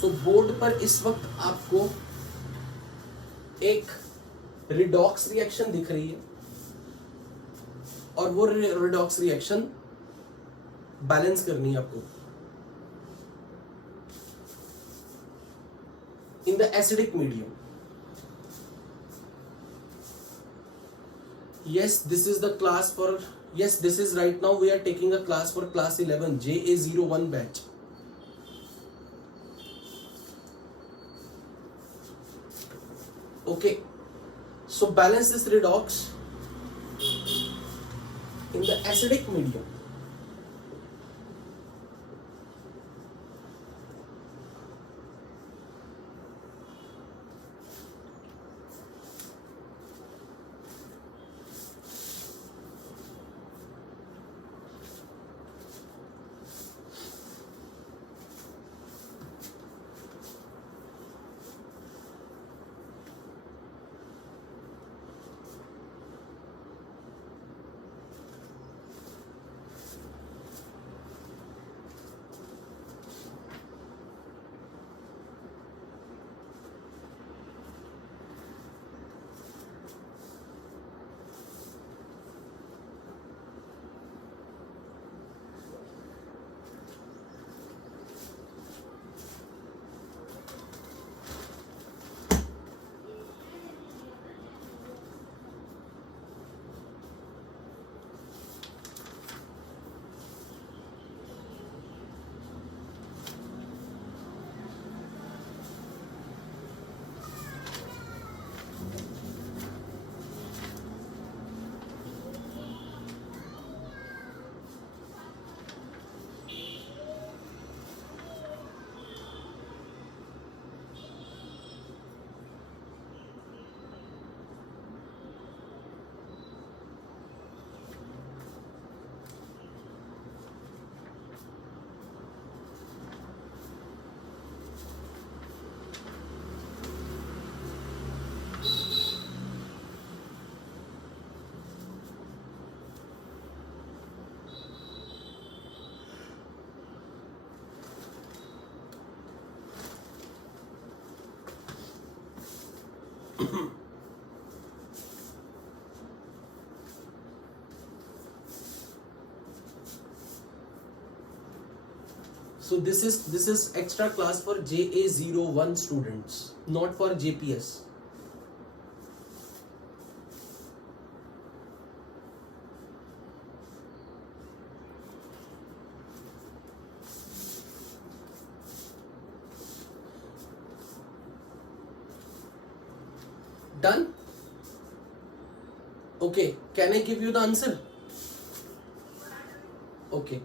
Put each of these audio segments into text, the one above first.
तो बोर्ड पर इस वक्त आपको एक रिडॉक्स रिएक्शन दिख रही है और वो रिडॉक्स रिएक्शन बैलेंस करनी है आपको in the acidic medium. Yes, this is the class for, yes, this is right now we are taking a class for class 11 JA01 batch. Okay, so balance this redox in the acidic medium. So this is extra class for JA01 students, not for JPS. Done? Okay, can I give you the answer? Okay.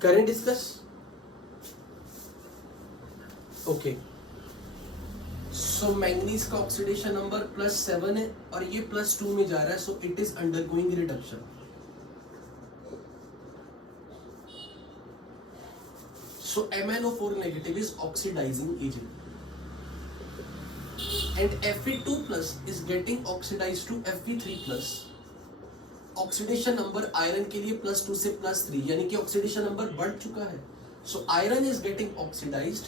Can I discuss? Okay, so manganese का oxidation number +7 है और ये +2 में जा रहा है, सो it is undergoing reduction. So MnO4 negative is oxidizing agent and Fe2 plus is getting oxidized to Fe3 plus. Oxidation number iron के लिए +2 से +3 यानी कि ऑक्सीडेशन नंबर बढ़ चुका है. So iron is getting oxidised,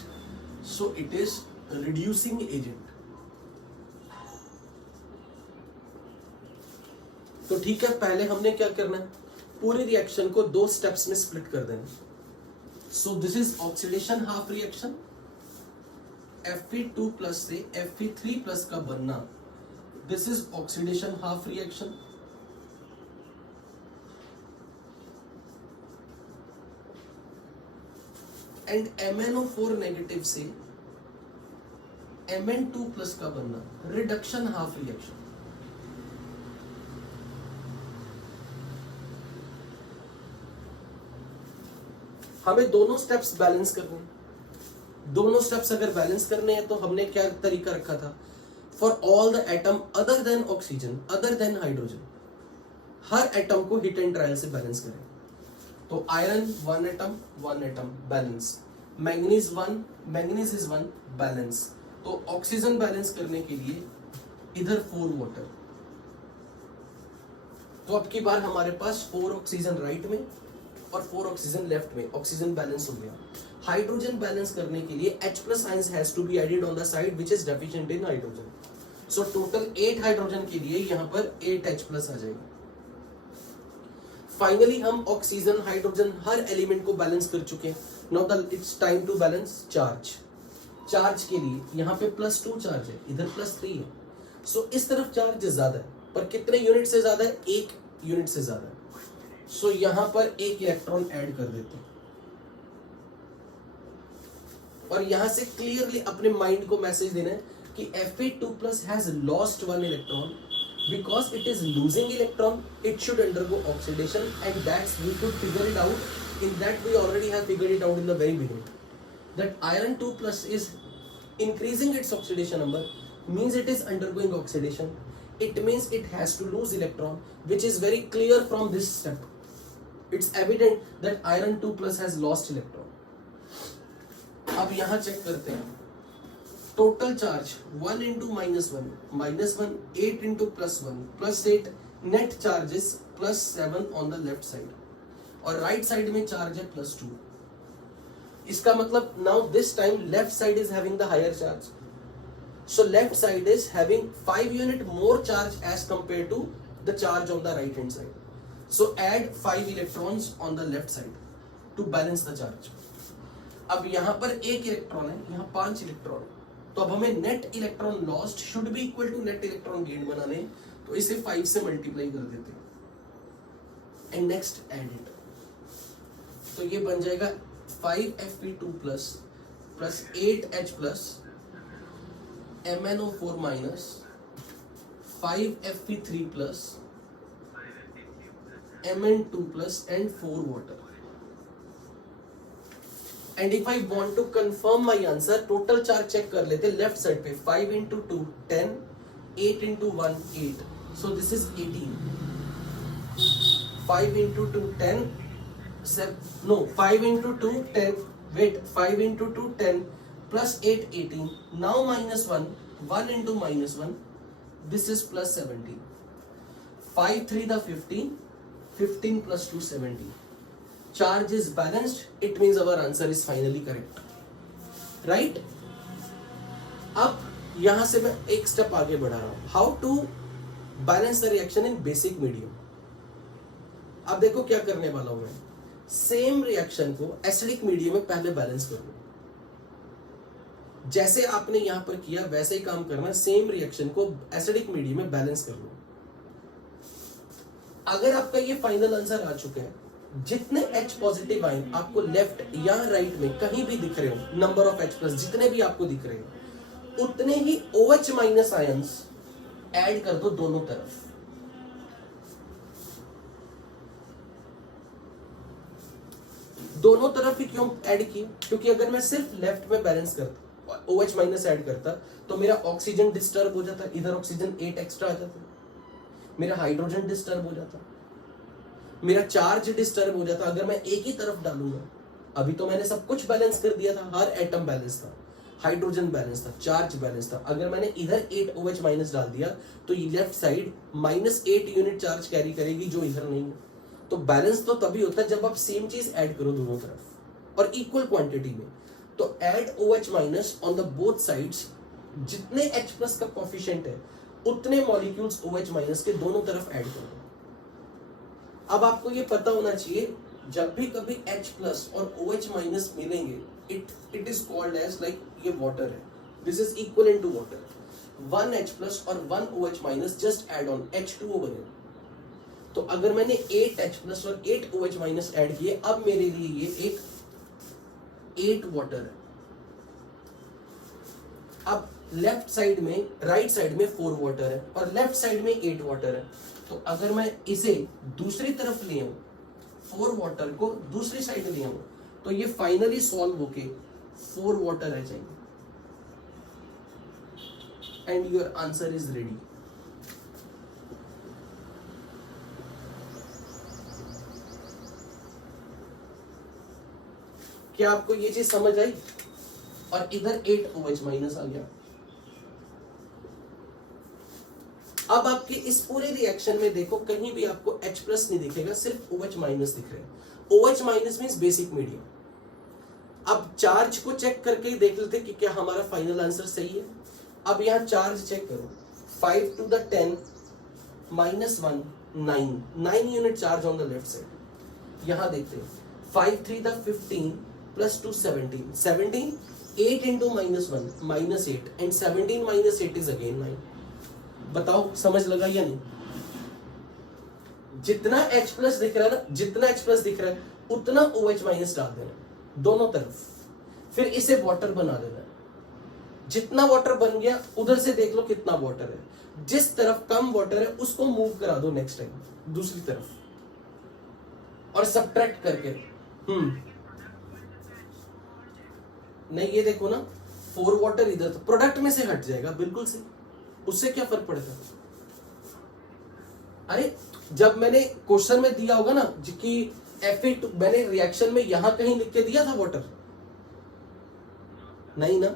so it is reducing agent. तो ठीक है, पहले हमने क्या करना है, पूरे रिएक्शन को 2 स्टेप्स में स्प्लिट कर देना. So this is oxidation half reaction. Fe2 plus से Fe3 प्लस का बनना, this is oxidation half reaction. And MnO4 negative से Mn2 प्लस का बनना, रिडक्शन हाफ रिएक्शन. हमें दोनों स्टेप्स बैलेंस करने हैं. दोनों स्टेप्स अगर बैलेंस करने हैं तो हमने क्या तरीका रखा था, for all the atom other than oxygen other than hydrogen, her atom को हिट एंड ट्रायल से बैलेंस करें. तो iron 1 atom balance, manganese 1 manganese is 1 balance. तो ऑक्सीजन बैलेंस करने के लिए इधर 4 वाटर. तो अब की बार हमारे पास 4 ऑक्सीजन राइट में और 4 ऑक्सीजन लेफ्ट में, ऑक्सीजन बैलेंस हो गया. हाइड्रोजन बैलेंस करने के लिए H+ ions has to be added on the side which is deficient in hydrogen. So total 8 hydrogen के लिए यहां पर 8 H+ आ जाएगा. फाइनली हम ऑक्सीजन हाइड्रोजन हर एलिमेंट को बैलेंस कर चुके हैं. Now it's time to balance charge. Charge के लिए यहाँ पे +2 चार्ज है, इधर +3 है. सो इस तरफ चार्ज ज्यादा है, पर कितने यूनिट से ज्यादा है, 1 यूनिट से ज्यादा है. सो यहां पर 1 इलेक्ट्रॉन ऐड कर देते हैं और यहां से क्लियरली अपने माइंड को मैसेज देना है कि Fe2 plus has lost 1 electron. Because it is losing electron, it should undergo oxidation, and that's we could figure it out. In that we already have figured it out in the very beginning. That iron 2 plus is increasing its oxidation number, means it is undergoing oxidation. It means it has to lose electron, which is very clear from this step. It's evident that iron 2 plus has lost electron. अब यहाँ check करते हैं. Total charge 1 into -1 8 into +1 +8, net charges +7 on the left side और right side में charge है +2. इसका मतलब now this time left side is having the higher charge. So left side is having 5 unit more charge as compare to the charge on the right hand side. So add 5 electrons on the left side to balance the charge. अब यहाँ पर 1 electron है, यहाँ 5 electron है. तो अब हमें net electron lost should be equal to net electron gain बनाने, तो इसे 5 से मल्टीप्लाई कर देते हैं एंड नेक्स्ट एड इट. तो ये बन जाएगा 5Fe2 plus 8H plus MnO4 minus 5Fe3 plus Mn2 plus and 4 water. And if I want to confirm my answer, total charge check कर लेते लेफ्ट साइड पे. 5 into 2 10, 8 into 1 8, so this is 18. 5 into 2 10, 5 into 2 10, wait, 5 into 2 10 plus 8 18. Now -1 into -1, this is +17. 5 3 the 15 plus 2 17. Charge is balanced, it means our answer is finally correct, right? अब यहां से मैं एक step आगे बढ़ा रहा हूं. How to balance the reaction in basic medium. अब देखो क्या करने वाला हूं मैं. सेम रिएक्शन को एसिडिक मीडियम में पहले बैलेंस कर लो. जैसे आपने यहां पर किया वैसे ही काम करना. सेम रिएक्शन को एसिडिक मीडियम में बैलेंस कर लो. अगर आपका ये फाइनल आंसर आ चुका है, जितने H पॉजिटिव आयन आपको लेफ्ट या राइट में कहीं भी दिख रहे हो, नंबर ऑफ H प्लस जितने भी आपको दिख रहे हो, उतने ही OH माइनस आयंस ऐड कर दो दोनों तरफ. दोनों तरफ ही क्यों ऐड किए? क्योंकि अगर मैं सिर्फ लेफ्ट में बैलेंस करता OH माइनस ऐड करता तो मेरा ऑक्सीजन डिस्टर्ब हो जाता, इधर ऑक्सीजन 8 एक्स्ट्रा आ जाता, मेरा हाइड्रोजन डिस्टर्ब हो जाता, मेरा चार्ज डिस्टर्ब हो जाता अगर मैं एक ही तरफ डालूंगा। अभी तो मैंने सब कुछ बैलेंस कर दिया था, हर एटम बैलेंस था, हाइड्रोजन बैलेंस था, चार्ज बैलेंस था। अगर मैंने इधर 8 OH माइनस डाल दिया तो ये left side -8 unit charge carry करेगी जो इधर नहीं है। तो बैलेंस तो तभी होता है जब आप सेम चीज ऐड करो दोनों तरफ और इक्वल क्वांटिटी में। तो add OH minus on the both sides, जितने H प्लस का कोफिशिएंट है उतने मॉलिक्यूल्स OH माइनस के दोनों तरफ ऐड करो। अब आपको ये पता होना चाहिए जब भी कभी H प्लस और OH माइनस मिलेंगे, it is called as like ये वाटर है, this is equivalent to water. 1 H plus और 1 OH minus just add on H2O बने। तो अगर मैंने 8 H प्लस और 8 OH माइनस ऐड किए, अब मेरे लिए ये एक 8 वाटर है। अब लेफ्ट साइड में, राइट साइड में 4 वाटर है और लेफ्ट साइड में 8 वाटर है। तो अगर मैं इसे दूसरी तरफ ले आऊं, 4 वाटर को दूसरी साइड ले आऊं, तो ये फाइनली सॉल्व होके 4 वाटर रह जाएंगे and your answer is ready. क्या आपको ये चीज समझ आई? और इधर 8 OH माइनस आ गया। अब आपके इस पूरे रिएक्शन में देखो कहीं भी आपको H प्लस नहीं दिखेगा, सिर्फ OH माइनस दिख रहे हैं। OH minus means basic medium. अब चार्ज को चेक करके ही देख लेते कि क्या हमारा फाइनल आंसर सही है। अब यहां चार्ज चेक करो, 5 to the 10 -1 9 unit charge on the left side. यहां देखते हैं 5 3 the 15 + 2 17 17 8 into -1 -8 and 17 - 8 is again 9। बताओ समझ लगा या नहीं? जितना H प्लस दिख रहा है ना, जितना H प्लस दिख रहा है उतना OH माइनस डाल देना दोनों तरफ, फिर इसे वाटर बना देना। जितना वाटर बन गया उधर से देख लो कितना वाटर है, जिस तरफ कम वाटर है उसको मूव करा दो नेक्स्ट टाइम दूसरी तरफ और सब्ट्रैक्ट करके। नहीं ये देखो ना, 4 वाटर इधर, तो प्रोडक्ट में से हट जाएगा बिल्कुल से, उससे क्या फर्क पड़ता? अरे जब मैंने क्वेश्चन में दिया होगा ना कि Fe2, मैंने रिएक्शन में यहां कहीं लिख के दिया था वाटर? नहीं ना।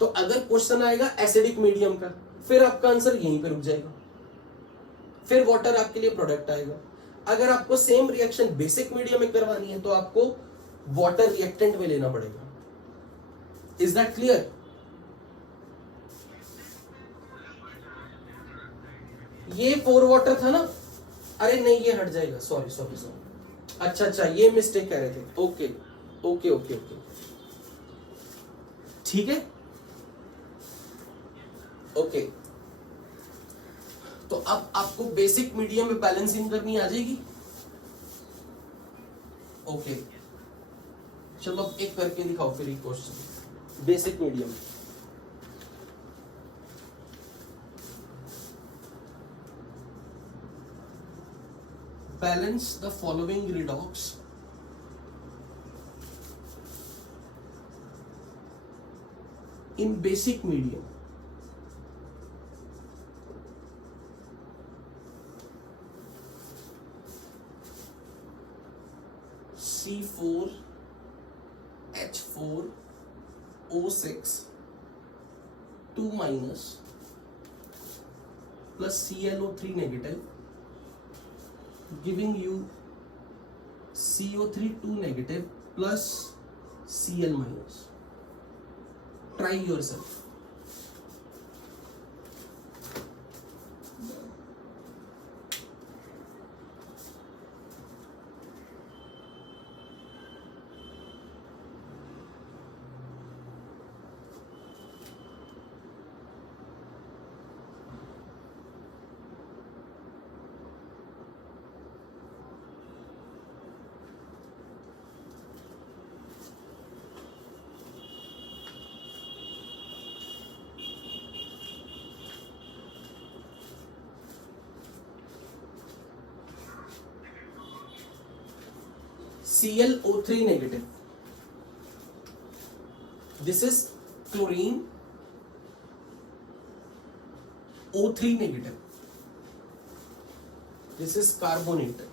तो अगर क्वेश्चन आएगा एसिडिक मीडियम का, फिर आपका आंसर यहीं पे रुक जाएगा, फिर वाटर आपके लिए प्रोडक्ट आएगा। अगर आपको सेम रिएक्शन बेसिक मीडियम में करवानी है तो आपको वाटर रिएक्टेंट में लेना पड़ेगा। Is that clear? ये 4 वाटर था ना, अरे नहीं ये हट जाएगा, सॉरी सॉरी सॉरी, अच्छा ये मिस्टेक कह रहे थे। ओके ओके ओके ओके, ठीक है ओके। तो अब आपको बेसिक मीडियम में बैलेंसिंग करनी आ जाएगी। ओके चलो अब एक करके दिखाओ फिर एक question basic medium. Balance the following redox in basic medium. C4H4O6 2 minus plus ClO3 negative giving you CO3 2 negative plus Cl minus. Try yourself. ClO3 negative. This is chlorine O3 negative. This is carbonate.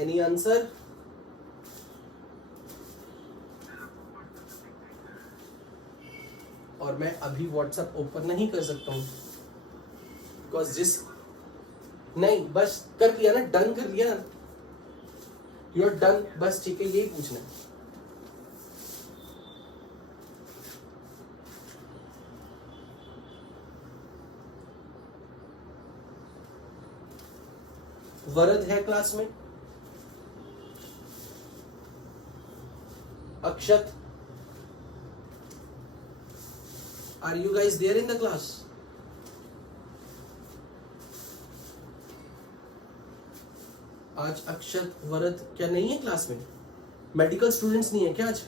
Any answer? और मैं अभी WhatsApp open नहीं कर सकता हूँ because नहीं, बस कर लिया ना, डन कर लिया ना, यू आर डन, बस ठीक है, यही पूछना है। वरद है क्लास में? Akshat, are you guys there in the class? आज अक्षत वरद क्या नहीं है क्लास में? मेडिकल स्टूडेंट्स नहीं है क्या आज?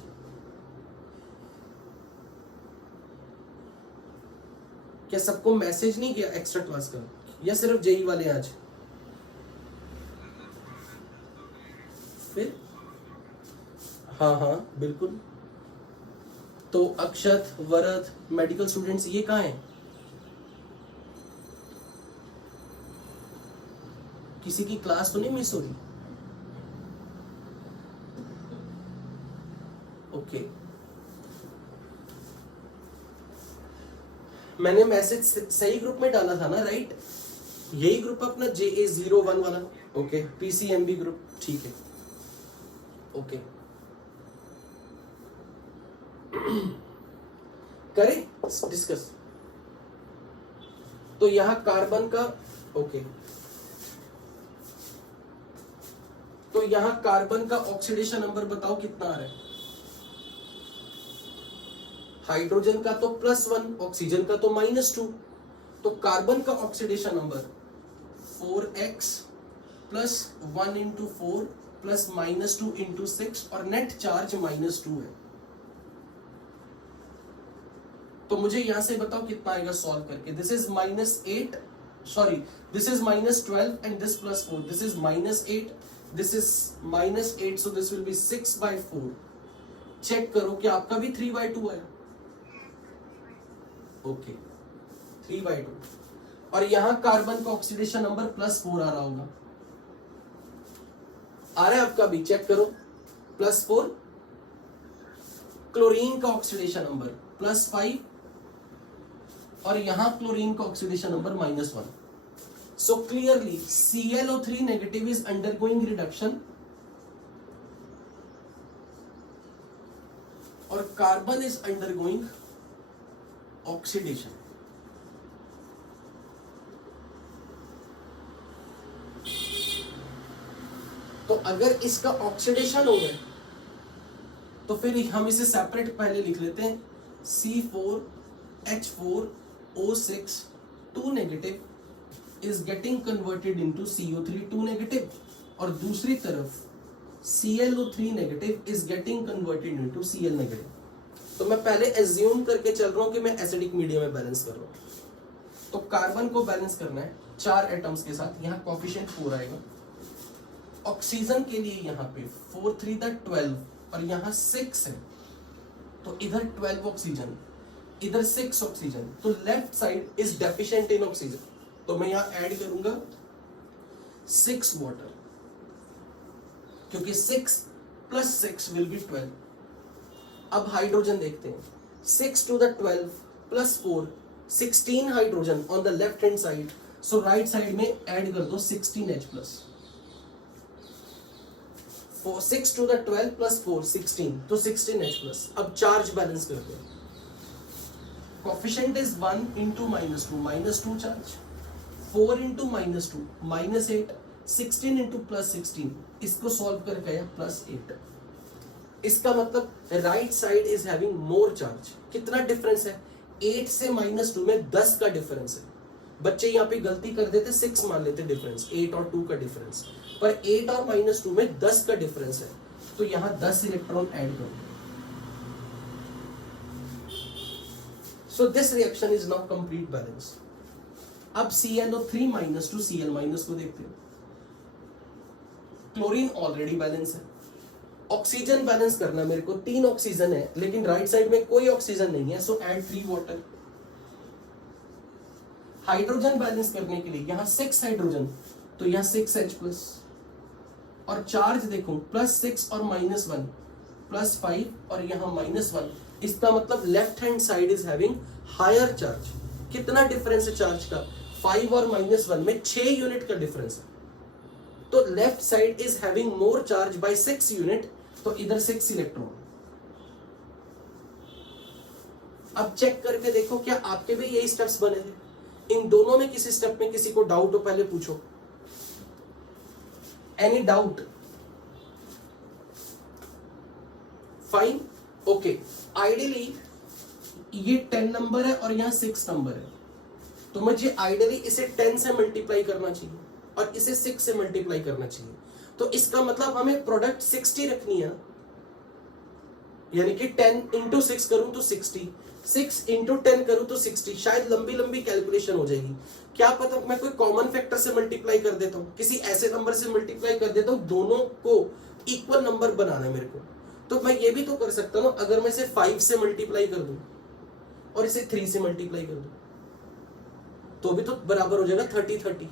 क्या सबको मैसेज नहीं किया एक्स्ट्रा क्लास का, या सिर्फ जेई वाले आज? फिर हाँ हाँ बिल्कुल। तो अक्षत वरद मेडिकल स्टूडेंट्स ये कहाँ हैं? किसी की क्लास तो नहीं मिस हो रही? ओके, मैंने मैसेज सही ग्रुप में डाला था ना, राइट? यही ग्रुप अपना JA01 वाला। ओके, PCMB ग्रुप, ठीक है, ओके। करें डिस्कस। तो यहां कार्बन का, ओके, तो यहां कार्बन का ऑक्सीडेशन नंबर बताओ कितना आ रहा है? हाइड्रोजन का तो +1, ऑक्सीजन का तो -2, तो कार्बन का ऑक्सीडेशन नंबर 4x + 1 × 4 + -2 × 6 और नेट चार्ज -2 है। तो मुझे यहां से बताओ कितना आएगा सॉल्व करके। This is -8 sorry, this is -12 and this +4, this is -8, this is -8, so this will be 6/4. Check करो कि आपका भी 3/2 है. ओके, 3/2. और यहां कार्बन का ऑक्सीडेशन नंबर +4 आ रहा होगा. आ रहा है आपका भी, चेक करो, +4. क्लोरीन का ऑक्सीडेशन नंबर +5 और यहां क्लोरीन का oxidation number -1. So clearly ClO3 negative is undergoing reduction और कार्बन इज अंडरगोइंग ऑक्सीडेशन. तो अगर इसका ऑक्सीडेशन हो गया तो फिर हम इसे सेपरेट पहले लिख लेते हैं. C4H4O6 2 negative is getting converted into CO3 2 negative और दूसरी तरफ ClO3 negative is getting converted into Cl negative. तो मैं पहले एज्यूम करके चल रहा हूं कि मैं एसिडिक मीडियम में बैलेंस कर रहा हूं. तो कार्बन को बैलेंस करना है 4 एटम्स के साथ. यहाँ कोफिशिएंट 4 आएगा. ऑक्सीजन के लिए यहाँ पे 4 3 12 और यहाँ 6 है, तो इधर 12 ऑक्सीजन, इधर 6 ऑक्सीजन. तो left side is deficient in oxygen, तो मैं यहां ऐड करूंगा 6 वाटर, क्योंकि 6 + 6 विल बी 12. अब हाइड्रोजन देखते हैं. 6 to the 12 + 4 16 hydrogen on the left hand side. So right side में ऐड कर दो 16H+. 6 to the 12 + 4 16, तो 16H+. अब चार्ज बैलेंस करते हैं. Coefficient is 1 × -2 charge, 4 × -2 -8, 16 × +16. इसको सॉल्व करके आया +8. इसका मतलब right side is having more charge. कितना डिफरेंस है? 8 से -2 में 10 का डिफरेंस है. बच्चे यहाँ पे गलती कर देते, 6 मान लेते डिफरेंस, 8 और 2 का डिफरेंस, पर 8 और -2 में 10 का डिफरेंस है. तो यहाँ 10 इलेक्ट्रॉन ऐड करो. So this reaction is now complete balance. अब ClO3 -2 Cl- को देखते हैं. क्लोरीन ऑलरेडी बैलेंस है. ऑक्सीजन बैलेंस करना मेरे को. 3 ऑक्सीजन है लेकिन राइट साइड में कोई ऑक्सीजन नहीं है, सो ऐड 3 वाटर. हाइड्रोजन बैलेंस करने के लिए यहाँ 6 हाइड्रोजन, तो यहाँ 6H+. और चार्ज देखो +6 और -1 +5 और यहाँ -1. इसका मतलब left hand side is having higher charge. कितना डिफरेंस है चार्ज का? 5 और -1 में 6 यूनिट का डिफरेंस है. तो left side is having more charge by 6 unit, तो इधर 6 इलेक्ट्रॉन. अब चेक करके देखो क्या आपके भी यही स्टेप्स बने थे? इन दोनों में किसी स्टेप में किसी को डाउट हो पहले पूछो. Any doubt? Fine, okay. Ideally ये 10 नंबर है और यहाँ 6 नंबर है, तो मुझे आइडियली इसे 10 से मल्टीप्लाई करना चाहिए और इसे 6 से मल्टीप्लाई करना चाहिए. तो इसका मतलब हमें प्रोडक्ट 60 रखनी है, यानी कि 10 × 6 करूं तो 60, 6 × 10 करूं तो 60. शायद लंबी लंबी कैलकुलेशन हो जाएगी. क्या पता मैं कोई कॉमन फैक्टर से मल्टीप्लाई कर देता हूं, किसी ऐसे नंबर से मल्टीप्लाई कर देता हूं. दोनों को इक्वल नंबर बनाना है मेरे को. तो मैं ये भी तो कर सकता हूं, अगर मैं इसे 5 से मल्टीप्लाई कर दूं और इसे 3 से मल्टीप्लाई कर दूं तो भी तो बराबर हो जाएगा 30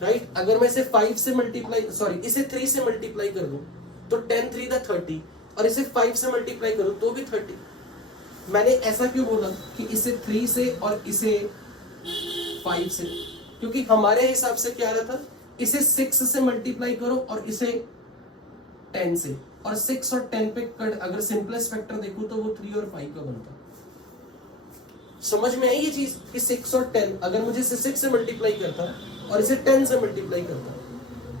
राइट. अगर मैं इसे 5 से मल्टीप्लाई इसे 3 से मल्टीप्लाई कर दूं तो 10 3 30 और इसे 5 से मल्टीप्लाई करूं तो भी 30. मैंने ऐसा क्यों बोला कि इसे 3 से और इसे 5 से? क्योंकि हमारे हिसाब से क्या आ रहा था, इसे 6 से मल्टीप्लाई करो और इसे 10 से, और 6 और 10 पे कट अगर सिंपलेस्ट फैक्टर देखूं तो वो 3 और 5 का बनता. समझ में आई ये चीज कि 6 और 10, अगर मुझे इसे 6 से मल्टीप्लाई करता और इसे 10 से मल्टीप्लाई करता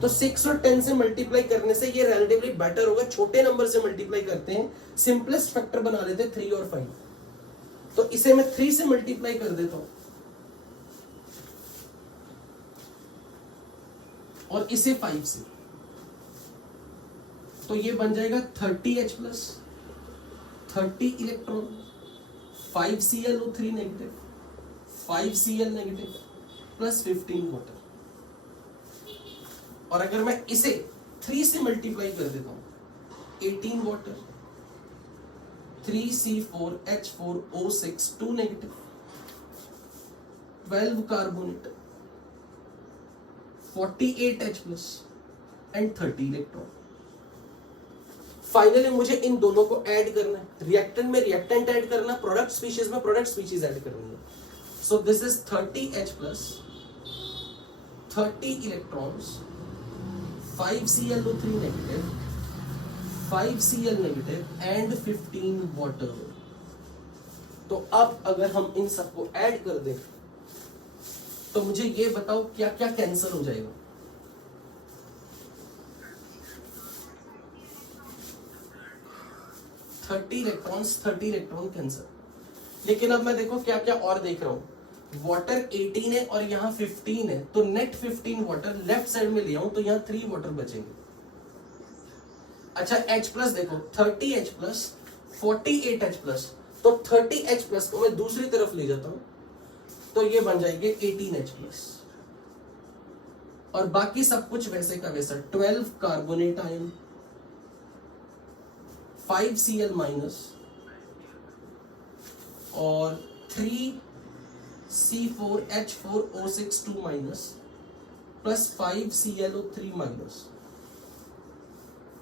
तो 6 और 10 से मल्टीप्लाई करने से ये रिलेटिवली बेटर होगा. छोटे नंबर से मल्टीप्लाई करते हैं, सिंपलेस्ट फैक्टर बना लेते हैं 3 और 5. तो इसे मैं 3 से मल्टीप्लाई कर देता हूं और इसे 5 से, तो ये बन जाएगा 30H+, 30 electron, 5 ClO3 negative, 5Cl negative plus 15 water. और अगर मैं इसे 3 से मल्टीप्लाई कर देता हूं, 18 water, 3C4H4O6 2 negative, 12 carbonate, 48H plus and 30 electron. Finally मुझे इन दोनों को ऐड करना है, रिएक्टेंट में रिएक्टेंट ऐड करना, प्रोडक्ट स्पीशीज में प्रोडक्ट स्पीशीज ऐड करनी है। So this is 30H plus, 30 electrons, 5Cl3 negative, 5Cl negative and 15 water. तो अब अगर हम इन सबको ऐड कर दें तो मुझे ये बताओ क्या क्या कैंसिल हो जाएगा। Thirty electron cancel. लेकिन अब मैं देखो क्या क्या और देख रहा हूं, वाटर 18 है और यहाँ 15 है, तो नेट 15 वाटर लेफ्ट साइड में ले आऊं तो यहाँ 3 वाटर बचेंगे। अच्छा H प्लस देखो, 30H प्लस, 48H प्लस, तो 30H प्लस को मैं दूसरी तरफ ले जाता हूं तो ये बन जाएंगे 18H प्लस, और बाकी सब कुछ वैसे का वैसा। 12 कार्बोनेट आयन, 5Cl माइनस और 3C4H4O6 2 minus plus 5ClO3 minus.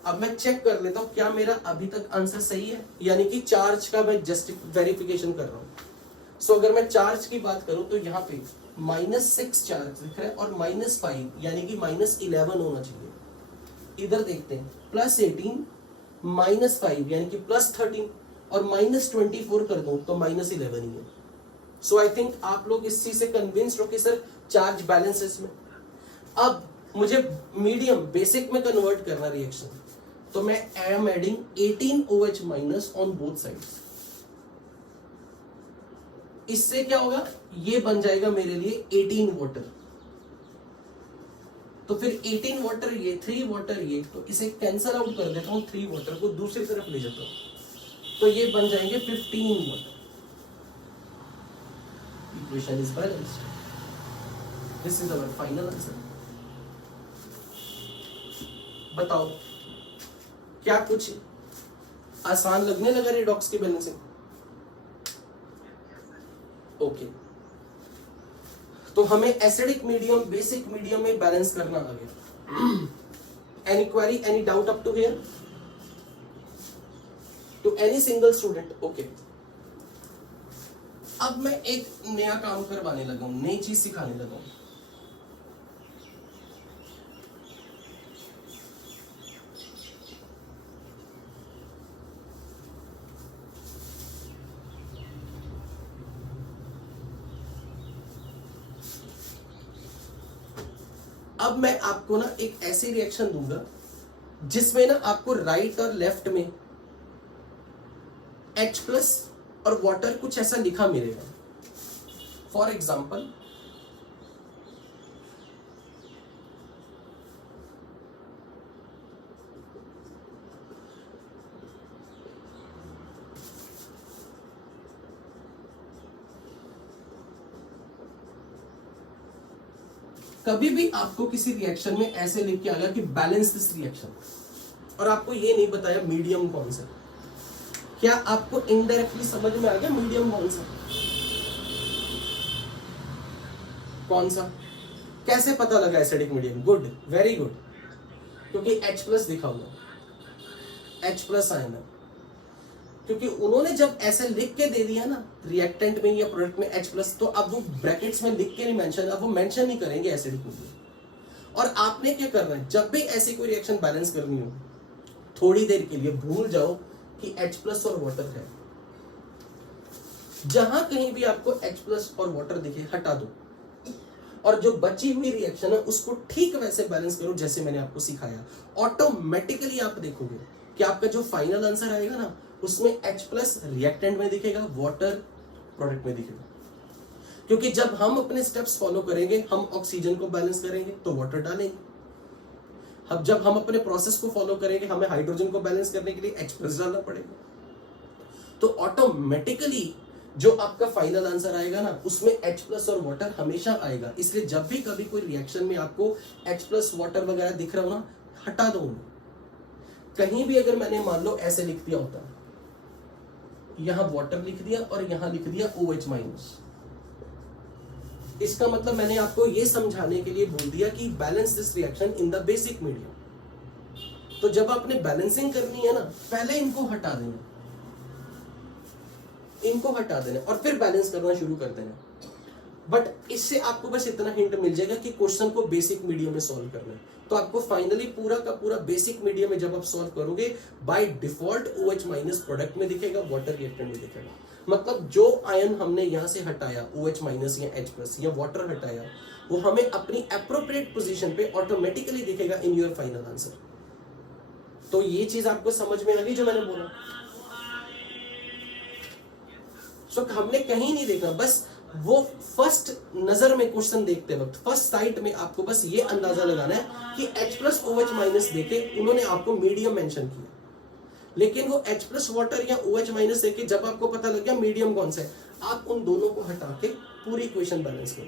अब मैं चेक कर लेता हूं क्या मेरा अभी तक आंसर सही है, यानी कि चार्ज का मैं जस्ट वेरिफिकेशन कर रहा हूं। सो अगर मैं चार्ज की बात करूं तो यहाँ पे -6 चार्ज दिख रहा है और -5 यानी कि -11 होना चाहिए। इधर देखते हैं, +18 -5 यानी कि +13 और -24 कर दूं तो -11 ही है। सो आई थिंक आप लोग इस चीज से कन्विंस्ड हो कि सर चार्ज बैलेंसेस में। अब मुझे मीडियम बेसिक में कन्वर्ट करना रिएक्शन, तो मैं am adding 18OH minus on both sides. इससे क्या होगा, ये बन जाएगा मेरे लिए 18 वाटर। तो फिर 18 वाटर ये, 3 वाटर ये, तो इसे कैंसल आउट कर देता हूं, 3 वाटर को दूसरी तरफ ले जाता हूं तो ये बन जाएंगे 15 water. Equation is balanced. This is our final answer. बताओ क्या कुछ आसान लगने लगा रेडॉक्स की बैलेंसिंग? ओके, तो हमें एसिडिक मीडियम बेसिक मीडियम में बैलेंस करना आ गया। Any query, any doubt up to here to any single student? Okay, अब मैं एक नया काम करवाने लगा हूं, नई चीज सिखाने लगा हूं। अब मैं आपको ना एक ऐसी रिएक्शन दूंगा जिसमें ना आपको राइट और लेफ्ट में H प्लस और वाटर कुछ ऐसा लिखा मिलेगा। फॉर एग्जाम्पल कभी भी आपको किसी रिएक्शन में ऐसे लिख के आ गया कि बैलेंस दिस रिएक्शन, और आपको ये नहीं बताया मीडियम कौन सा। क्या आपको इनडायरेक्टली समझ में आ गया मीडियम कौन सा? कौन सा कैसे पता लगा acidic medium? Good, very good, क्योंकि H प्लस दिखा हुआ, H प्लस आयन है। क्योंकि उन्होंने जब ऐसे लिख के दे दिया ना रिएक्टेंट में या प्रोडक्ट में H प्लस, तो अब वो ब्रैकेट्स में लिख के नहीं मेंशन, अब वो मेंशन नहीं करेंगे एसिडिक मीडियम। और आपने क्या करना है, जब भी ऐसी कोई रिएक्शन बैलेंस करनी हो, थोड़ी देर के लिए भूल जाओ कि H प्लस और वाटर है। जहां कहीं भी आपको H प्लस और वाटर दिखे हटा दो, और जो बची हुई रिएक्शन है उसको ठीक वैसे बैलेंस करो जैसे मैंने आपको सिखाया। ऑटोमेटिकली आप देखोगे कि आपका जो फाइनल आंसर आएगा ना उसमें H प्लस रिएक्टेंट में दिखेगा, वाटर प्रोडक्ट में दिखेगा। क्योंकि जब हम अपने स्टेप्स फॉलो करेंगे, हम ऑक्सीजन को बैलेंस करेंगे तो वाटर डालेंगे। अब जब हम अपने प्रोसेस को फॉलो करेंगे, हमें हाइड्रोजन को बैलेंस करने के लिए H प्लस डालना पड़ेगा। तो ऑटोमेटिकली जो आपका फाइनल आंसर आएगा ना उसमें H प्लस और वाटर हमेशा आएगा, इसलिए जब भी कभी कोई रिएक्शन में आपको H प्लस वाटर वगैरह दिख रहा हो ना, हटा दो उन्हें। कहीं भी अगर मैंने मान लो ऐसे लिख दिया होता, यहां वाटर लिख दिया और यहां लिख दिया OH माइनस, इसका मतलब मैंने आपको यह समझाने के लिए बोल दिया कि balance this reaction in the basic medium. तो जब आपने बैलेंसिंग करनी है ना, पहले इनको हटा देना, इनको हटा देना और फिर बैलेंस करना शुरू कर देना। बट इससे आपको बस इतना हिंट मिल जाएगा कि क्वेश्चन को बेसिक मीडियम में सॉल्व करना है। तो आपको फाइनली पूरा का पूरा बेसिक मीडियम में जब आप सॉल्व करोगे, by default OH minus product में दिखेगा, वाटर रिएक्टेंट में दिखेगा। मतलब जो आयन हमने यहां से हटाया OH माइनस या H प्लस या वाटर हटाया, वो हमें अपनी एप्रोप्रिएट पोजीशन पे ऑटोमेटिकली दिखेगा इन योर फाइनल आंसर। तो ये चीज आपको समझ में आ गई जो मैंने बोला? सो हमने कहीं नहीं देखना, बस वो फर्स्ट नजर में क्वेश्चन देखते वक्त, फर्स्ट साइट में आपको बस ये अंदाजा लगाना है कि H प्लस OH माइनस देके उन्होंने आपको मीडियम मेंशन किया, लेकिन वो H प्लस वाटर या OH माइनस देके जब आपको पता लग गया मीडियम कौन सा है, आप उन दोनों को हटा के पूरी इक्वेशन बैलेंस करो।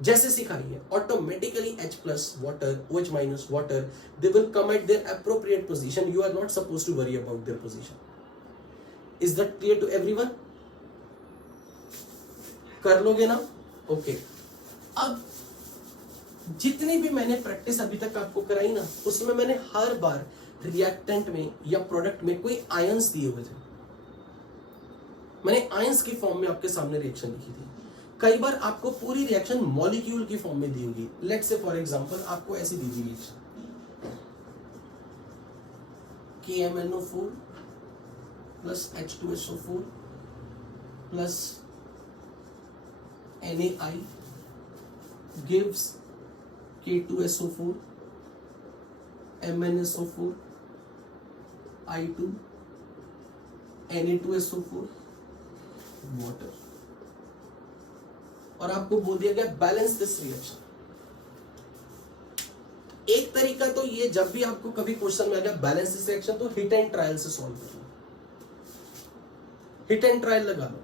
जैसे सिखाई है, automatically H plus water OH minus water, they will come at their appropriate position. You are not supposed to worry about their position. Is that clear to everyone? कर लोगे ना? ओके। अब जितनी भी मैंने प्रैक्टिस अभी तक आपको कराई ना, उसमें मैंने हर बार रिएक्टेंट में या प्रोडक्ट में कोई आयंस दिए हुए थे। मैंने आयंस की फॉर्म में आपके सामने रिएक्शन लिखी थी। कई बार आपको पूरी रिएक्शन मॉलिक्यूल की फॉर्म में दी होगी। लेट्स से फॉर एग्जांपल आपको ऐसी दी थी reaction, KMnO4 plus H2SO4 plus NaI gives K2SO4 MnSO4 I2 Na2SO4 water, और आपको बोल दिया गया बैलेंस दिस रिएक्शन। एक तरीका तो ये, जब भी आपको कभी क्वेश्चन में आ गया बैलेंस दिस रिएक्शन, तो हिट एंड ट्रायल से सॉल्व कर लो, हिट एंड ट्रायल लगा लो।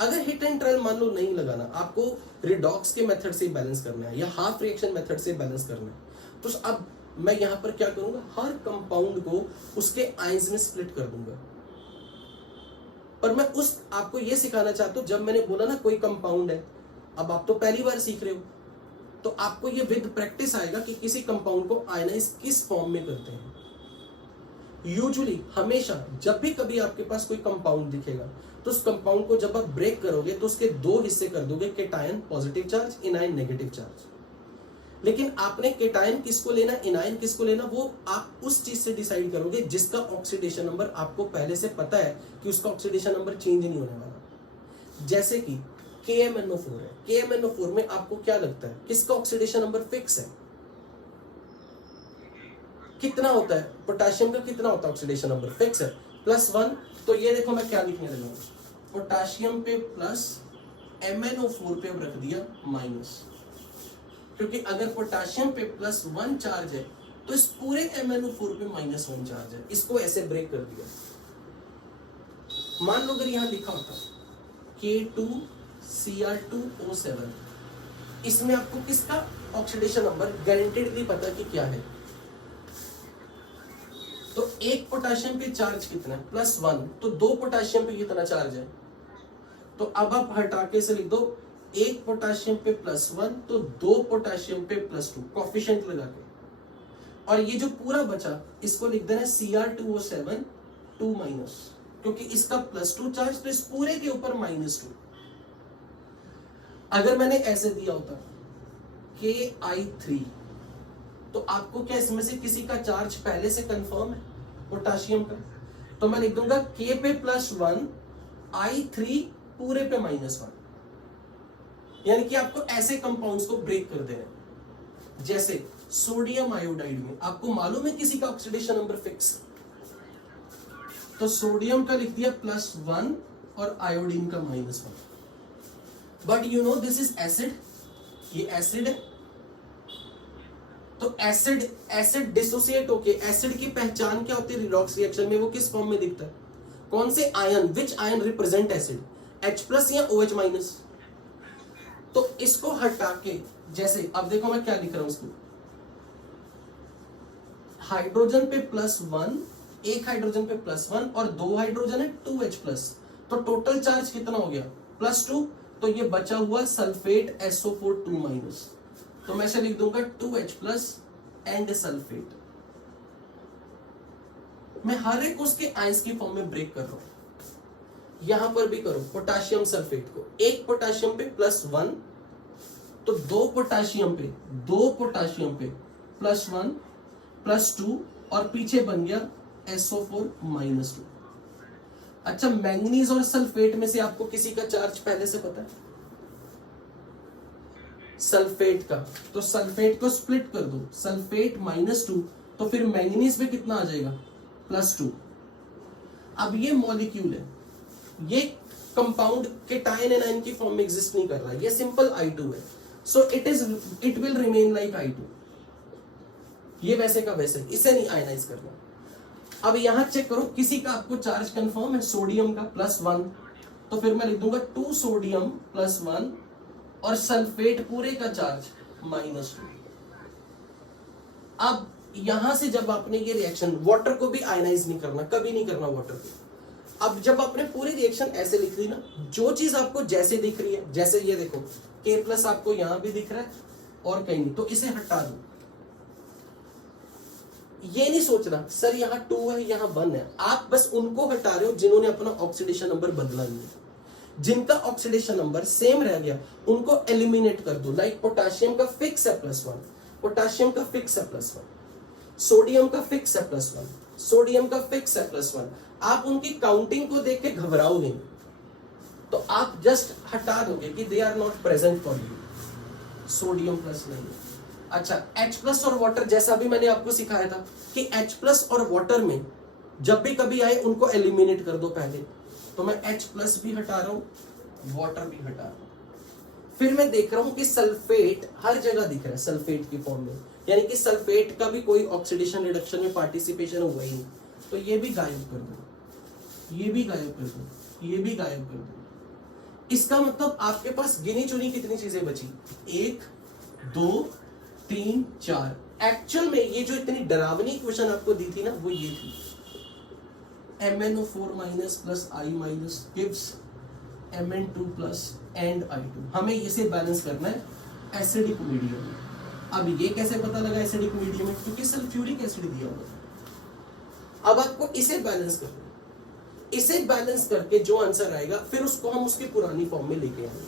अगर हिट एंड ट्रायल मान लो नहीं लगाना, आपको रिडॉक्स के मेथड से बैलेंस करना है या हाफ रिएक्शन मेथड से बैलेंस करना है, तो अब मैं यहां पर क्या करूंगा, हर कंपाउंड को उसके आयंस में स्प्लिट कर दूंगा। पर मैं उस आपको यह सिखाना चाहता हूं, जब मैंने बोला ना कोई कंपाउंड है, अब आप तो पहली बार सीख रहे हो, तो आपको ये विद प्रैक्टिस आएगा कि किसी कंपाउंड को आयनाइज किस फॉर्म में करते हैं। यूजुअली हमेशा जब भी कभी आपके पास कोई कंपाउंड दिखेगा, तो उस कंपाउंड को जब आप ब्रेक करोगे तो उसके दो हिस्से कर दोगे, cation positive charge, anion negative charge. लेकिन आपने केटायन किसको लेना, इनायन किसको लेना, वो आप उस चीज से डिसाइड करोगे जिसका ऑक्सीडेशन नंबर आपको पहले से पता है कि उसका ऑक्सीडेशन नंबर चेंज नहीं होने वाला। जैसे कि KMnO4 है, KMnO4 में आपको क्या लगता है, किसका ऑक्सीडेशन नंबर फिक्स है, कितना होता है, पोटेशियम का कितना होता है ऑक्सीडेशन नंबर, फिक्स है, +1। तो ये देखो मैं क्या लिखने लगा, पोटेशियम पे प्लस, MnO4 पे अब रख दिया माइनस, क्योंकि अगर पोटेशियम पे +1 चार्ज है तो इस पूरे MnO4 पे -1 चार्ज है। इसको ऐसे ब्रेक कर दिया। मान लो अगर यहां लिखा होता K2Cr2O7, इसमें आपको किसका ऑक्सीडेशन नंबर गारंटेडली पता कि क्या है, तो एक पोटेशियम पे चार्ज कितना है, +1, तो दो पोटेशियम पे कितना चार्ज है, तो अब आप हटा के से लिख दो, एक पोटेशियम पे +1 तो दो पोटेशियम पे +2, कोफिशिएंट लगा के, और ये जो पूरा बचा इसको लिख देना Cr2O7 2-, क्योंकि इसका +2 चार्ज, तो इस पूरे के ऊपर -2। अगर मैंने ऐसे दिया होता Ki3, तो आपको क्या इसमें से किसी का चार्ज पहले से कंफर्म है, पोटेशियम का, तो मैं लिख दूंगा K पे +1, I3 पूरे पे -1। यानी कि आपको ऐसे कंपाउंड्स को ब्रेक कर देना। जैसे सोडियम आयोडाइड में आपको मालूम है किसी का ऑक्सीडेशन नंबर फिक्स, तो सोडियम का लिख दिया +1 और आयोडीन का -1। But you know this is acid, ये एसिड है, तो एसिड डिसोसिएट होके, एसिड की पहचान क्या होती है रिडॉक्स रिएक्शन में, वो किस फॉर्म में दिखता है, कौन से आयन, विच ion represent acid, H plus या OH माइनस। तो इसको हटा के, जैसे अब देखो मैं क्या लिख रहा हूं इसको, हाइड्रोजन पे +1, एक हाइड्रोजन पे +1 और 2 हाइड्रोजन है 2H प्लस, तो टोटल चार्ज कितना हो गया +2। तो ये बचा हुआ सल्फेट SO4 2 माइनस, तो मैं इसे लिख दूंगा 2H प्लस एंड सल्फेट। मैं हर एक उसके आयंस की फॉर्म में ब्रेक कर रहा हूं। यहां पर भी करो पोटाशियम सल्फेट को, एक पोटाशियम पे +1, तो दो पोटाशियम पे +1 +2 और पीछे बन गया SO4 -2। अच्छा, मैंगनीज और सल्फेट में से आपको किसी का चार्ज पहले से पता है? सल्फेट का, तो सल्फेट को स्प्लिट कर दो, सल्फेट -2, तो फिर मैंगनीज पे कितना आ जाएगा +2। अब ये मॉलिक्यूल है, ये कंपाउंड केटायन एनायन की फॉर्म में एग्जिस्ट नहीं कर रहा है, ये सिंपल I2 है, so it will remain like I2। ये वैसे का वैसे, इसे नहीं आयनाइज करना। अब यहां चेक करो, किसी का आपको चार्ज कंफर्म है, सोडियम का +1, तो फिर मैं लिख दूंगा 2 सोडियम +1 और सल्फेट पूरे का चार्ज -2। अब यहां से जब आपने ये रिएक्शन, वाटर को भी आयनाइज नहीं करना, कभी नहीं करना वाटर को। अब जब आपने पूरी रिएक्शन ऐसे लिख ली ना, जो चीज आपको जैसे दिख रही है, जैसे ये देखो K+ आपको यहां भी दिख रहा है और कहीं नहीं, तो इसे हटा दो। ये नहीं सोचना सर यहाँ 2 है यहाँ 1 है, आप बस उनको हटा रहे हो जिन्होंने अपना ऑक्सीडेशन नंबर बदला नहीं है। जिनका ऑक्सीडेशन नंबर सेम रह गया उनको एलिमिनेट कर दो। लाइक पोटाशियम का फिक्स है +1, पोटाशियम का फिक्स है +1, सोडियम का फिक्स है +1, सोडियम का फिक्स है +1। आप उनकी काउंटिंग को देख के घबराओगे, तो आप जस्ट हटा दोगे कि they are not present for you, sodium plus नहीं। अच्छा, H+ और वाटर, जैसा भी मैंने आपको सिखाया था कि H+ और वाटर में जब भी कभी आए उनको एलिमिनेट कर दो पहले, तो मैं H+ भी हटा रहा हूं, वाटर भी हटा रहा हूं। फिर मैं देख रहा हूं कि सल्फेट हर जगह दिख रहा है सल्फेट की फॉर्म में, यानी कि सल्फेट का भी कोई ऑक्सीडेशन रिडक्शन में पार्टिसिपेशन हुआ ही नहीं, तो ये भी गायब कर दो, ये भी गायब कर दो, ये भी गायब कर दो। इसका मतलब आपके पास गिनी चुनी कितनी चीजें बची, 1 2 3 4। एक्चुअल में ये जो इतनी डरावनी क्वेश्चन आपको दी थी ना, वो ये थी, MnO4- plus I- gives Mn2+ and I2। हमें इसे बैलेंस करना है एसिडिक मीडियम में। अब ये कैसे पता लगा एसिडिक मीडियम में, क्योंकि सल्फ्यूरिक एसिड दिया हुआ। अब आपको इसे बैलेंस करना है, इसे बैलेंस करके जो आंसर आएगा फिर उसको हम उसकी पुरानी फॉर्म में लेके आएंगे।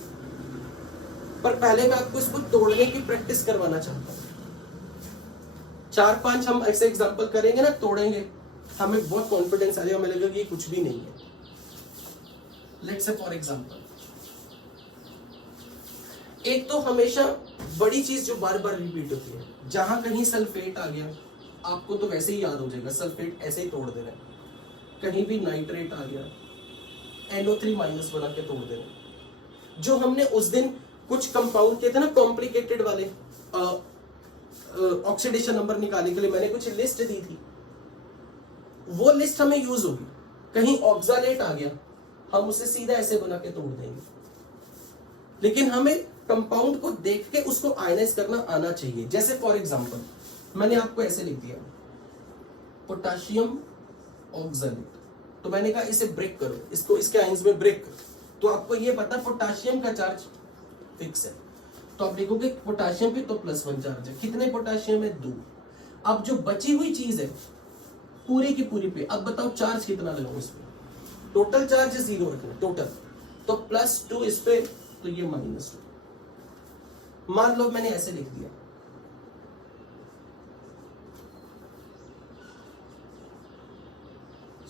पर पहले मैं आपको इसको तोड़ने की प्रैक्टिस करवाना चाहता हूं। 4-5 हम ऐसे एग्जांपल करेंगे ना, तोड़ेंगे, हमें बहुत कॉन्फिडेंस आ जाएगा, हमें लगेगा कि ये कुछ भी नहीं है। लेट्स से फॉर एग्जांपल, एक तो हमेशा बड़ी चीज जो बार बार रिपीट होती है, जहां कहीं सल्फेट आ गया आपको तो वैसे ही याद हो जाएगा, सल्फेट ऐसे ही तोड़ देना है। कहीं भी नाइट्रेट आ गया, NO3- बना के तोड़ देना। जो हमने उस दिन कुछ कंपाउंड के थे ना कॉम्प्लिकेटेड वाले, ऑक्सीडेशन नंबर निकालने के लिए मैंने कुछ लिस्ट दी थी, वो लिस्ट हमें यूज होगी। कहीं ऑक्सालेट आ गया, हम उसे सीधा ऐसे बना के तोड़ देंगे, लेकिन हमें कंपाउंड को देख के उसको आयनाइज करना आना चाहिए। जैसे फॉर एग्जांपल मैंने आपको ऐसे लिख दिया पोटाशियम ऑक्सालेट, तो मैंने कहा इसे ब्रेक करो, इसको इसके आयंस में ब्रेक करो, तो आपको ये पता पोटाशियम का चार्ज फिक्स है, तो आप लिखोगे पोटाशियम पे तो +1 चार्ज है। कितने पोटाशियम है, 2। अब जो बची हुई चीज है पूरी की पूरी पे, अब बताओ चार्ज कितना लगाऊं इस पे, टोटल चार्ज 0 रखना टोटल, तो +2 इस पे, तो ये -2। मान लो मैंने ऐसे लिख दिया,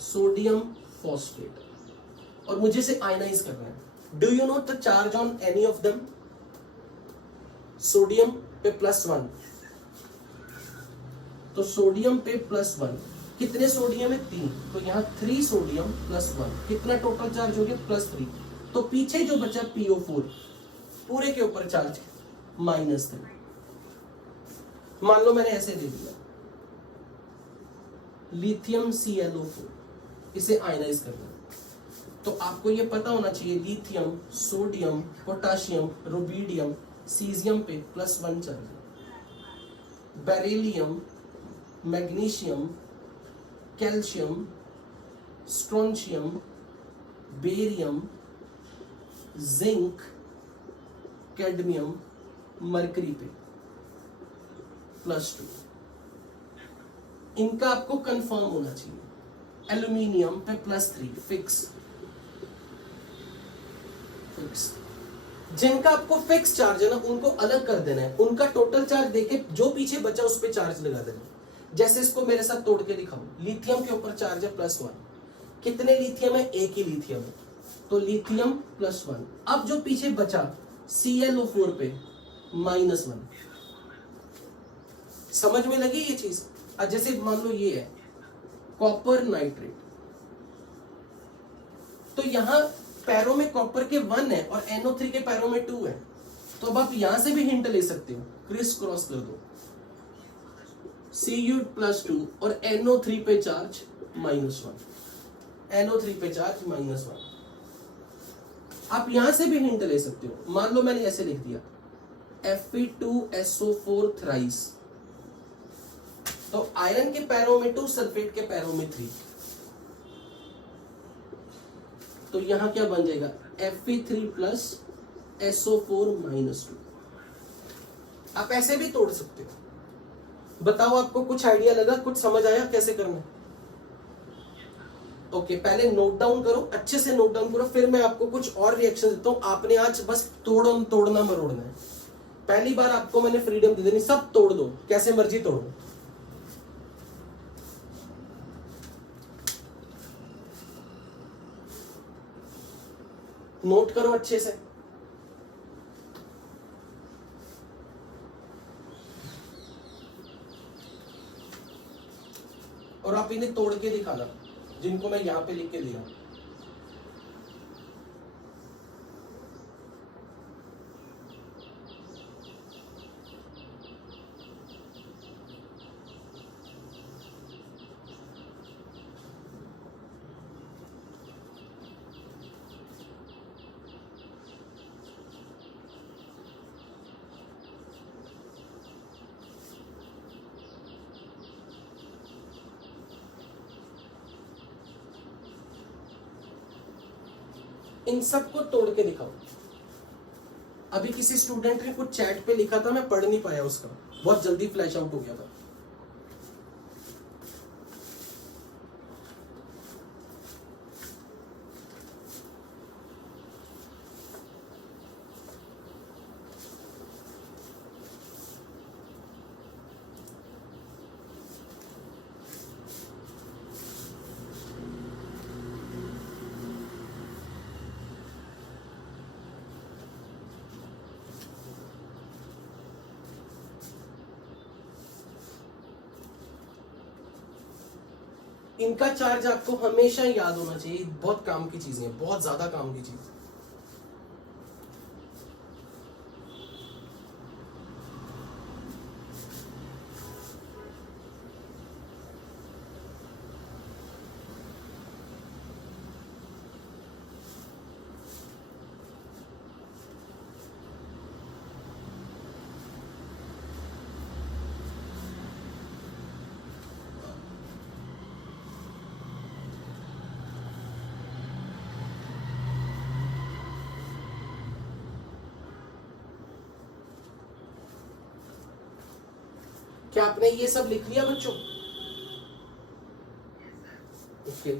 सोडियम फॉस्फेट, और मुझे इसे आयनाइज करना है। Do you know the charge on any of them? Sodium पे +1, तो सोडियम पे +1, कितने सोडियम है, 3, तो यहाँ 3 सोडियम +1, कितना टोटल चार्ज हो गया, +3। तो पीछे जो बचा PO4 पूरे के ऊपर चार्ज -3। मान लो मैंने ऐसे दे दिया लिथियम ClO4, इसे आयनाइज करना, तो आपको ये पता होना चाहिए lithium, sodium, potassium, rubidium, caesium पे +1 चार्ज है। Beryllium, magnesium, calcium, strontium, barium, zinc, cadmium, mercury पे +2। इनका आपको कंफर्म होना चाहिए। एल्यूमिनियम पे +3 फिक्स। जिनका आपको फिक्स चार्ज है ना उनको अलग कर देना है, उनका टोटल चार्ज देके जो पीछे बचा उस पे चार्ज लगा देना है। जैसे इसको मेरे साथ तोड़ के दिखाओ, लिथियम के ऊपर चार्ज है +1, कितने लिथियम है? एक ही लिथियम है, तो लिथियम +1। अब जो पीछे बचा ClO4 पे -1। समझ में लगी ये चीज? जैसे मान लो ये है कॉपर नाइट्रेट, तो यहां पैरों में कॉपर के 1 है और NO3 के पैरों में 2 है, तो अब आप यहां से भी हिंट ले सकते हो, क्रिस क्रॉस कर दो, Cu+2 और NO3 पे चार्ज -1, NO3 पे चार्ज -1। आप यहां से भी हिंट ले सकते हो। मान लो मैंने ऐसे लिख दिया Fe2SO4 थ्राइस, तो आयरन के पैरों में 2, सल्फेट के पैरों में 3, तो यहां क्या बन जाएगा? Fe3 + SO4 -2। आप ऐसे भी तोड़ सकते हो। बताओ आपको कुछ आइडिया लगा, कुछ समझ आया कैसे करना? ओके, पहले नोट डाउन करो, अच्छे से नोट डाउन करो, फिर मैं आपको कुछ और रिएक्शन देता हूं। आपने आज बस तोड़ना मरोड़ना है। पहली बार आपको मैंने फ्रीडम दे देनी, सब तोड़ दो, कैसे मर्जी तोड़ो। नोट करो अच्छे से। और आप इन्हें तोड़ के दिखाना, जिनको मैं यहां पे लिख के दिया। इन सबको तोड़ के दिखाओ। अभी किसी स्टूडेंट ने कुछ चैट पे लिखा था, मैं पढ़ नहीं पाया उसका, बहुत जल्दी फ्लैश आउट हो गया था। इनका चार्ज आपको हमेशा याद होना चाहिए, बहुत काम की चीजें हैं, बहुत ज्यादा काम की चीज। क्या आपने ये सब लिख लिया बच्चों? Okay,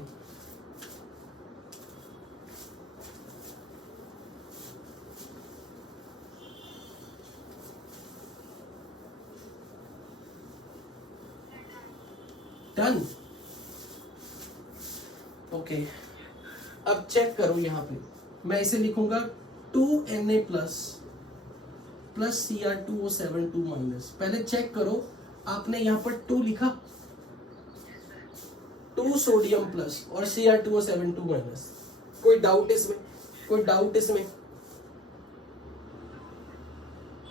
done. ओके, अब चेक करो, यहां पे मैं इसे लिखूंगा 2Na प्लस Cr2O7 2-। पहले चेक करो, आपने यहां पर 2 लिखा, 2 सोडियम प्लस और Cr2O7 2-। कोई डाउट इसमें? कोई डाउट इसमें?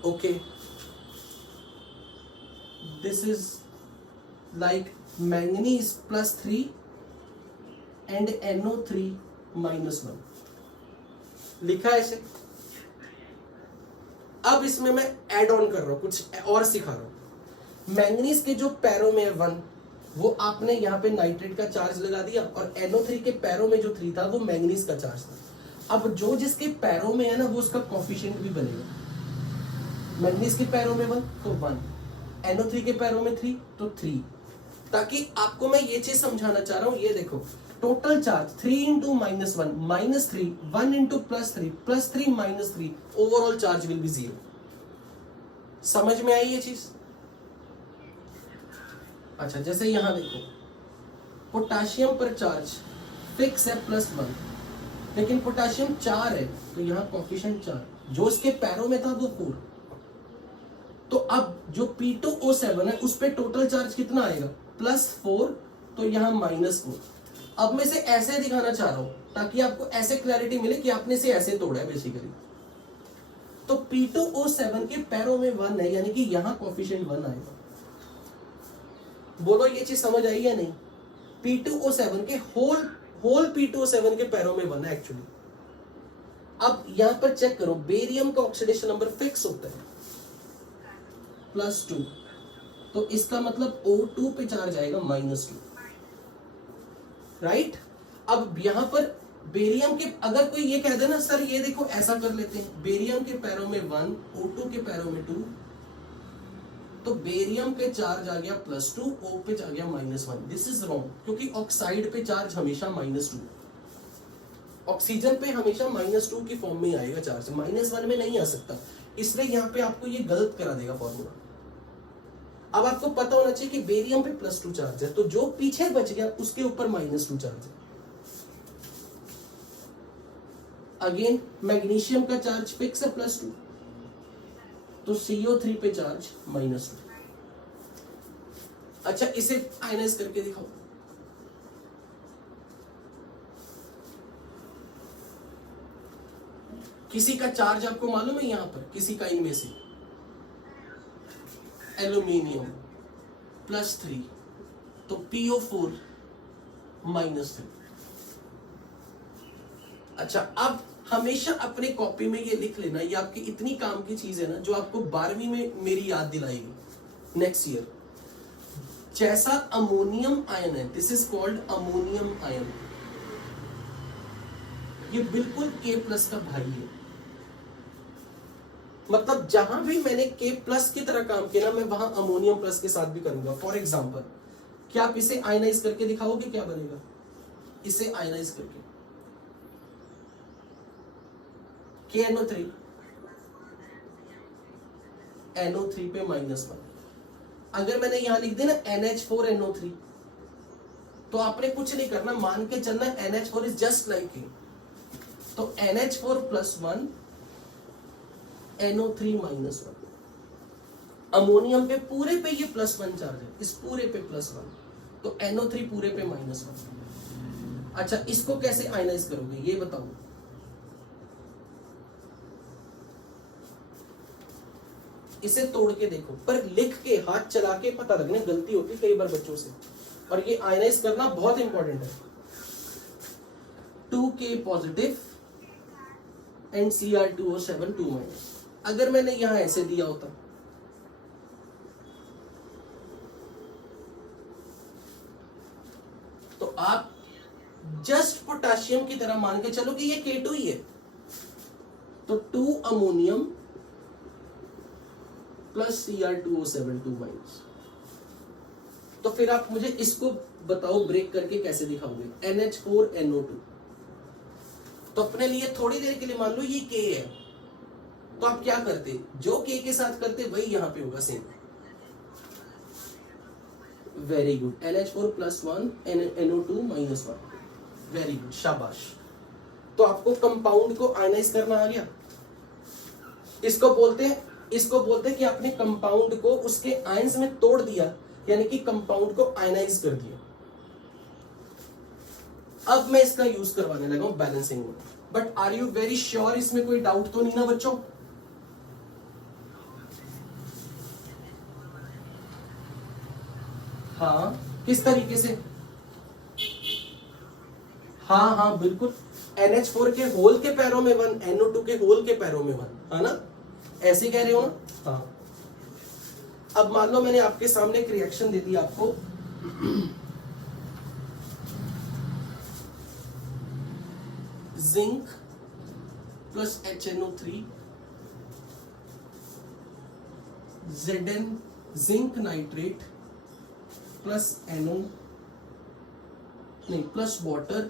Okay, this is like manganese +3 and NO3 -1 लिखा है ऐसे। अब इसमें मैं ऐड ऑन कर रहा हूं, कुछ और सिखा रहा हूं। मैंगनीज के जो पैरों में है 1, वो आपने यहाँ पे नाइट्रेट का चार्ज लगा दिया, और NO3 के पैरों में जो 3 था वो मैंगनीज का चार्ज था। अब जो जिसके पैरों में है ना, वो उसका कोफिशिएंट भी बनेगा। मैंगनीज के पैरों में 1 तो 1, NO3 के पैरों में 3 तो 3। ताकि आपको मैं ये चीज समझाना चाह रहा हूं, ये देखो total charge 3 into -1 -3, 1 into +3 +3 -3, overall charge will be 0। समझ में आई ये चीज? अच्छा, जैसे यहां देखो पोटाशियम पर चार्ज फिक्स है +1, लेकिन पोटाशियम 4 है, तो यहाँ कोफिशिएंट 4, जो इसके पैरों में था वो 4। तो अब जो P2O7 है उस पे टोटल चार्ज कितना आएगा? +4, तो यहाँ -4। अब मैं इसे ऐसे दिखाना चाह रहा हूं ताकि आपको ऐसे क्लैरिटी मिले कि आपने इसे ऐसे तोड़ा है बेसिकली। तो P2O7 के पैरों में 1 है, यानी कि यहाँ कोफिशिएंट 1 आएगा। बोलो ये चीज समझ आई या नहीं? P2O7 के होल P2O7 के पैरों में 1 है एक्चुअली। अब यहां पर चेक करो, बेरियम का ऑक्सीडेशन नंबर फिक्स होता है +2, तो इसका मतलब O2 पे चार्ज आएगा -2, राइट? अब यहां पर बेरियम के, अगर कोई ये कह दे ना सर ये देखो ऐसा कर लेते हैं, बेरियम के पैरों में 1, O2 के पैरों में 2, तो बेरियम पे चार्ज आ गया +2, O पे आ गया -1। दिस इज रॉन्ग, क्योंकि ऑक्साइड पे चार्ज हमेशा -2, ऑक्सीजन पे हमेशा -2 की फॉर्म में आएगा चार्ज, -1 में नहीं आ सकता। इसलिए यहाँ पे आपको ये गलत करा देगा फॉर्मूला। अब आपको पता होना चाहिए कि बेरियम पे +2 चार्ज है, तो जो पीछे बच गया उसके ऊपर -2 चार्ज है। अगेन मैग्नीशियम का चार्ज फिक्स है +2, तो CO3 पे चार्ज -2। अच्छा, इसे आयनाइज करके दिखाओ। किसी का चार्ज आपको मालूम है यहां पर, किसी का इनमें से? एल्यूमिनियम +3, तो PO4 -3। अच्छा, अब हमेशा अपने कॉपी में ये लिख लेना, ये आपकी इतनी काम की चीज है ना जो आपको 12वीं में मेरी याद दिलाएगी नेक्स्ट ईयर। जैसा अमोनियम आयन है, this is called ammonium ion, ये बिल्कुल K+ का भाई है। मतलब जहां भी मैंने K+ की तरह काम किया ना, मैं वहां अमोनियम प्लस के साथ भी करूंगा। फॉर एग्जाम्पल, क्या आप इसे आयनाइज करके दिखाओगे? क्या बनेगा इसे आयनाइज करके? KNO3, NO3 पे -1। अगर मैंने यहां लिख दिया ना NH4NO3, तो आपने कुछ नहीं करना, मान के चलना NH4 is just like K, तो NH4 +1 NO3 -1। अमोनियम पे पूरे पे ये +1 चार्ज है, इस पूरे पे +1, तो NO3 पूरे पे -1। अच्छा, इसको कैसे आयनाइज करोगे ये बताओ? इसे तोड़ के देखो, पर लिख के हाथ चला के पता लगना, गलती होती कई बार बच्चों से, और ये आयनाइज करना बहुत इंपॉर्टेंट है। 2K positive and Cr2O7 2-। अगर मैंने यहां ऐसे दिया होता, तो आप जस्ट पोटेशियम की तरह मान के चलो कि ये K2 ही है, तो 2 अमोनियम प्लस Cr2O7 2-। तो फिर आप मुझे इसको बताओ ब्रेक करके कैसे दिखाओगे? NH4NO2, तो अपने लिए थोड़ी देर के लिए मान लो ये K है, तो आप क्या करते? जो K के साथ करते वही यहां पे होगा same. Very good, NH4 +1 NO2 -1, very good, शाबाश। तो आपको कंपाउंड को आयनाइज करना आ गया। इसको बोलते हैं कि आपने कंपाउंड को उसके आयंस में तोड़ दिया, यानी कि कंपाउंड को आयनाइज कर दिया। अब मैं इसका यूज करवाने लगा हूं बैलेंसिंग में, but are you very sure? इसमें कोई डाउट तो नहीं ना बच्चों? हाँ, किस तरीके से? हाँ बिल्कुल, NH4 के होल के पैरों में 1, NO2 के होल के पैरों में 1, है ना? ऐसे कह रहे हो ना? हाँ। अब मान लो मैंने आपके सामने एक रिएक्शन दे दी आपको, zinc plus HNO3 Zn zinc nitrate plus NO नहीं plus water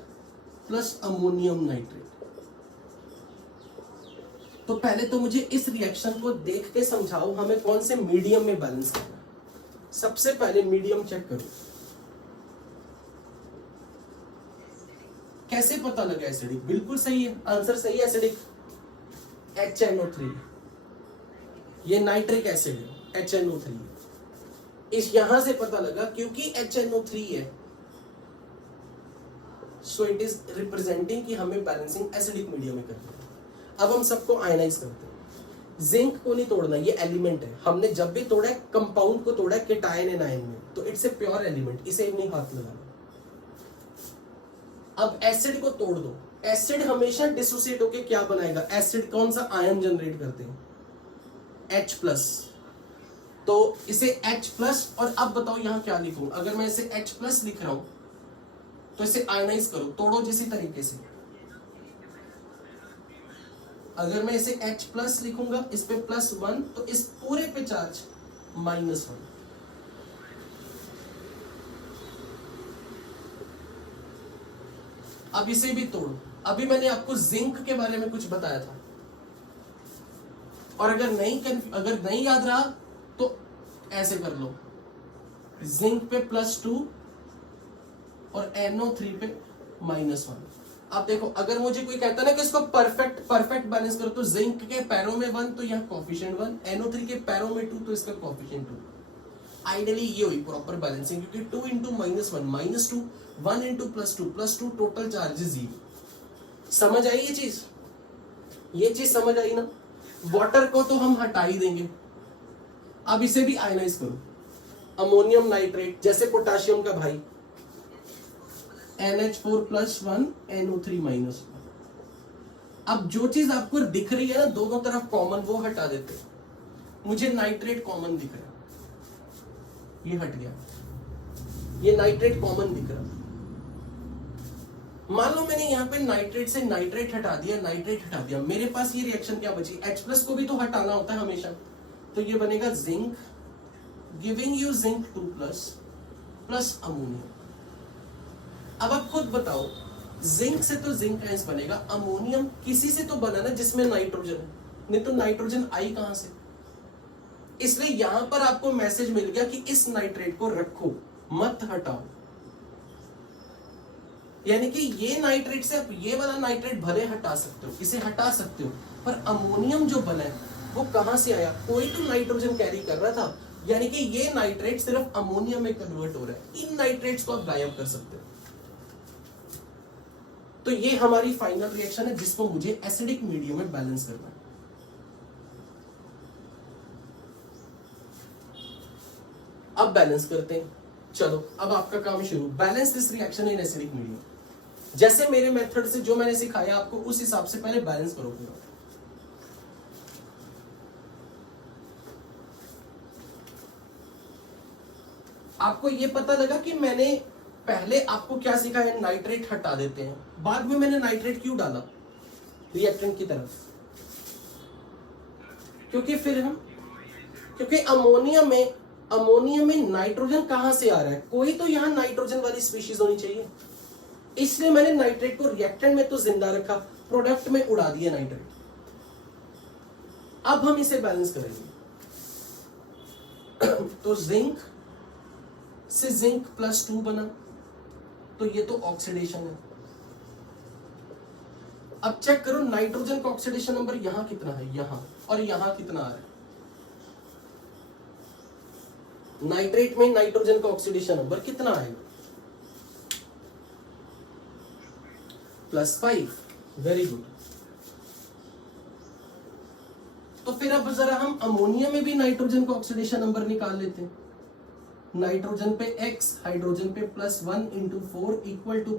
plus ammonium nitrate. तो पहले तो मुझे इस रिएक्शन को देख के समझाओ हमें कौन से मीडियम में बैलेंस करना है। सबसे पहले मीडियम चेक करो, कैसे पता लगा एसिडिक? बिल्कुल सही है, आंसर सही है, एसिडिक HNO3, ये नाइट्रिक एसिड है HNO3। इस यहां से पता लगा क्योंकि HNO3 है, सो इट इज रिप्रेजेंटिंग कि हमें बैलेंसिंग एसिडिक मीडियम में करनी है। अब हम सबको आयनाइज करते हैं। जिंक को नहीं तोड़ना, ये एलिमेंट है, हमने जब भी तोड़ा है कंपाउंड को तोड़ा है केटायन एंड आयन में, तो इट्स ए प्योर एलिमेंट, इसे नहीं हाथ लगाना। अब एसिड को तोड़ दो, एसिड हमेशा डिसोसिएट होके क्या बनाएगा? एसिड कौन सा आयन जनरेट करते हैं? H+, तो इसे H+, और अब बताओ यहां क्या लिखूं? अगर मैं इसे H+ लिख रहा हूं तो इसे आयनाइज करो, तोड़ो जिसी तरीके से। अगर मैं इसे H+ लिखूंगा, इस पे +1, तो इस पूरे पे चार्ज -1। अब इसे भी तोड़ो। अभी मैंने आपको जिंक के बारे में कुछ बताया था, और अगर नहीं याद रहा तो ऐसे कर लो, जिंक पे +2 और NO3 पे -1। अब देखो, अगर मुझे कोई कहता ना कि इसको परफेक्ट बैलेंस करो, तो जिंक के पैरों में 1 तो यहाँ कोफिशिएंट 1, NO3 के पैरों में 2 तो इसका कोफिशिएंट 2। आइडियली ये हुई प्रॉपर बैलेंसिंग, क्योंकि 2 × -1 -2, 1 × +2 टोटल चार्ज 0। समझ आई ये चीज? ये चीज समझ आई ना? वाटर को तो हम हटा ही देंगे। अब इसे भी आयनाइज करो, अमोनियम नाइट्रेट, जैसे पोटाशियम का भाई NH4 +1 NO3 -1। अब जो चीज आपको दिख रही है ना दोनों तरफ कॉमन, वो हटा देते हैं। मुझे नाइट्रेट कॉमन दिख रहा है, ये हट गया, ये नाइट्रेट कॉमन दिख रहा। मान लो मैंने यहाँ पे नाइट्रेट से नाइट्रेट हटा दिया, नाइट्रेट हटा दिया, मेरे पास ये रिएक्शन क्या बची? H+ को भी तो हटाना होता है हमेशा, तो ये बनेगा zinc, giving you zinc 2+ plus ammonium. अब आप खुद बताओ, जिंक से तो जिंक आयंस बनेगा, अमोनियम किसी से तो बना ना जिसमें नाइट्रोजन है, नहीं तो नाइट्रोजन आई कहां से? इसलिए यहां पर आपको मैसेज मिल गया कि इस नाइट्रेट को रखो, मत हटाओ। यानी कि ये नाइट्रेट से आप ये वाला नाइट्रेट भले हटा सकते हो, इसे हटा सकते हो, पर अमोनियम जो बना है वो कहां से आया? कोई तो नाइट्रोजन कैरी कर रहा था, यानी कि ये नाइट्रेट सिर्फ अमोनियम में कन्वर्ट हो रहा है। इन नाइट्रेट्स को आप गायब कर सकते हो। तो ये हमारी फाइनल रिएक्शन है जिसको मुझे एसिडिक मीडियम में बैलेंस करना है। अब बैलेंस करते हैं। चलो अब आपका काम शुरू, balance this reaction in acidic medium. जैसे मेरे मेथड से जो मैंने सिखाया आपको, उस हिसाब से पहले बैलेंस करो पूरा। आपको ये पता लगा कि मैंने पहले आपको क्या सिखाया? नाइट्रेट हटा देते हैं, बाद में मैंने नाइट्रेट क्यों डाला रिएक्टेंट की तरफ? क्योंकि अमोनियम में नाइट्रोजन कहां से आ रहा है? कोई तो यहां नाइट्रोजन वाली स्पीशीज होनी चाहिए, इसलिए मैंने नाइट्रेट को रिएक्टेंट में तो जिंदा रखा, प्रोडक्ट में उड़ा दिया नाइट्रेट। अब हम इसे बैलेंस करेंगे। तो जिंक से जिंक +2 बना, तो ये तो ऑक्सीडेशन है। अब चेक करो नाइट्रोजन का ऑक्सीडेशन नंबर यहां कितना है, यहां, और यहां कितना आ रहा है? नाइट्रेट में नाइट्रोजन का ऑक्सीडेशन नंबर कितना आएगा? +5। Very good. तो फिर अब जरा हम अमोनिया में भी नाइट्रोजन का ऑक्सीडेशन नंबर निकाल लेते हैं। नाइट्रोजन पे x, हाइड्रोजन पे +1 × 4 =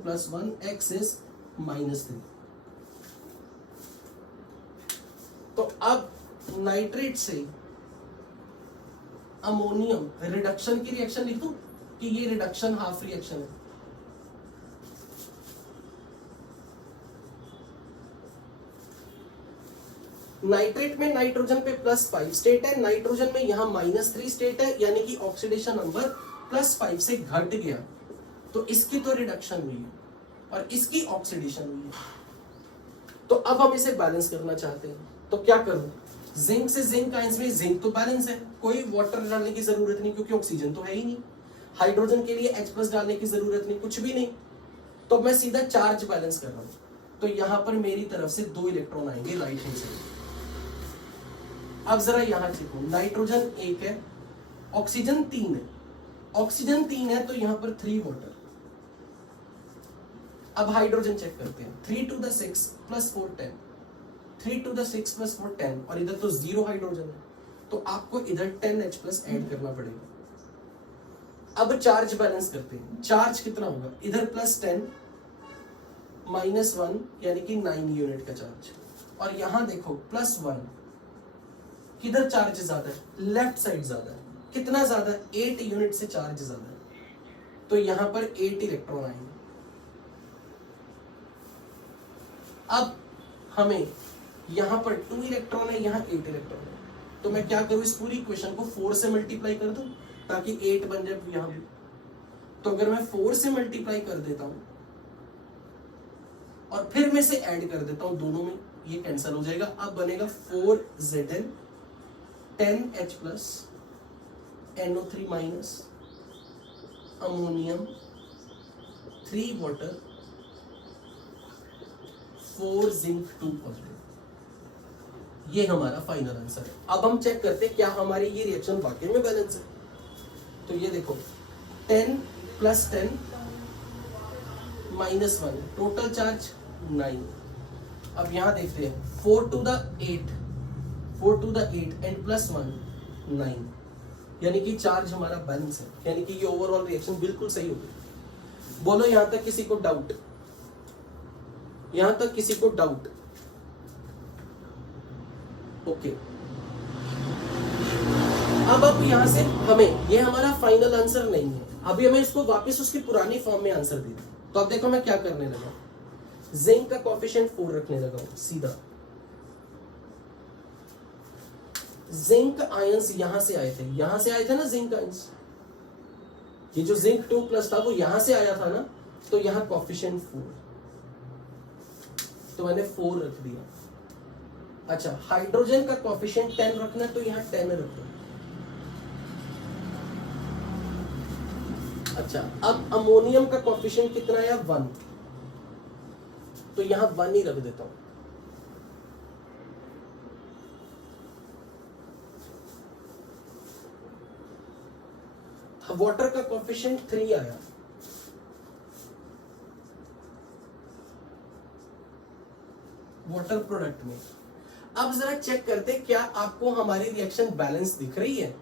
+1, x is -3। तो अब नाइट्रेट से अमोनियम रिडक्शन की रिएक्शन लिख दूं कि ये रिडक्शन हाफ रिएक्शन है। नाइट्रेट में नाइट्रोजन पे +5 स्टेट है, नाइट्रोजन में यहां -3 स्टेट है, यानी कि ऑक्सीडेशन नंबर +5 से घट गया। तो इसकी तो रिडक्शन हुई है और इसकी ऑक्सीडेशन हुई है। तो अब हम इसे बैलेंस करना चाहते हैं, तो क्या करूं? जिंक से जिंक आयंस में जिंक तो बैलेंस है, कोई वाटर डालने की जरूरत नहीं क्योंकि ऑक्सीजन तो है ही नहीं। हाइड्रोजन के लिए H+ डालने की जरूरत नहीं, कुछ भी नहीं। तो मैं सीधा चार्ज बैलेंस कर रहा हूं। तो यहां पर मेरी तरफ से 2 इलेक्ट्रॉन आएंगे राइट हैंड साइड। अब जरा यहां देखो, नाइट्रोजन 1 है, ऑक्सीजन 3 है। ऑक्सीजन 3 है तो यहां पर 3 वाटर। अब हाइड्रोजन चेक करते हैं, 3 to the 6 + 4 10, 3 to the 6 + 4 10, और इधर तो 0 हाइड्रोजन है, तो आपको इधर 10H+ ऐड करना पड़ेगा। अब चार्ज बैलेंस करते हैं, चार्ज कितना होगा? इधर +10 -1 यानी कि 9 यूनिट का चार्ज, और यहां देखो +1, किधर चार्ज ज्यादा है? लेफ्ट साइड ज्यादा है। कितना ज्यादा है? 8 यूनिट से चार्ज ज्यादा है, तो यहां पर 8 इलेक्ट्रॉन आएंगे। अब हमें यहां पर 2 इलेक्ट्रॉन है, यहां 8 इलेक्ट्रॉन है, तो मैं क्या करूं? इस पूरी इक्वेशन को 4 से मल्टीप्लाई कर दूं ताकि 8 बन जाए यहां भी। तो अगर मैं 4 से मल्टीप्लाई कर देता हूं और फिर मैं से ऐड कर देता हूं दोनों में, ये कैंसिल हो जाएगा। अब बनेगा 4Zn 10H+, NO3- ammonium 3 water 4 zinc 2 positive. ये हमारा फाइनल आंसर है। अब हम चेक करते हैं क्या हमारी ये रिएक्शन वाकई में बैलेंस है। तो ये देखो 10 + 10 -1, टोटल चार्ज 9। अब यहां देखते हैं 4 to the 8 एंड +1 9, यानी कि चार्ज हमारा बैलेंस है, यानी कि ये ओवरऑल रिएक्शन बिल्कुल सही हो गई। बोलो यहां तक किसी को डाउट? यहां तक किसी को डाउट? ओके। अब यहां से हमें, ये हमारा फाइनल आंसर नहीं है, अभी हमें इसको वापस उसकी पुरानी फॉर्म में आंसर देना। तो अब देखो मैं क्या करने लगा, जिंक का कोएफिशिएंट 4 रखने लगा हूं सीधा। जिंक आयंस यहां से आए थे, यहां से आए थे ना जिंक आयंस, ये जो जिंक 2+ था वो यहां से आया था ना, तो यहां कोएफिशिएंट 4, तो मैंने 4 रख दिया। अच्छा, हाइड्रोजन का कोएफिशिएंट 10 रखना है तो यहां 10 रख दो। अच्छा, अब अमोनियम का कोएफिशिएंट कितना है? 1, तो यहां 1 ही रख देता हूं। वाटर का कोएफिशिएंट 3 आया, वाटर प्रोडक्ट में। अब जरा चेक करते क्या आपको हमारी रिएक्शन बैलेंस दिख रही है।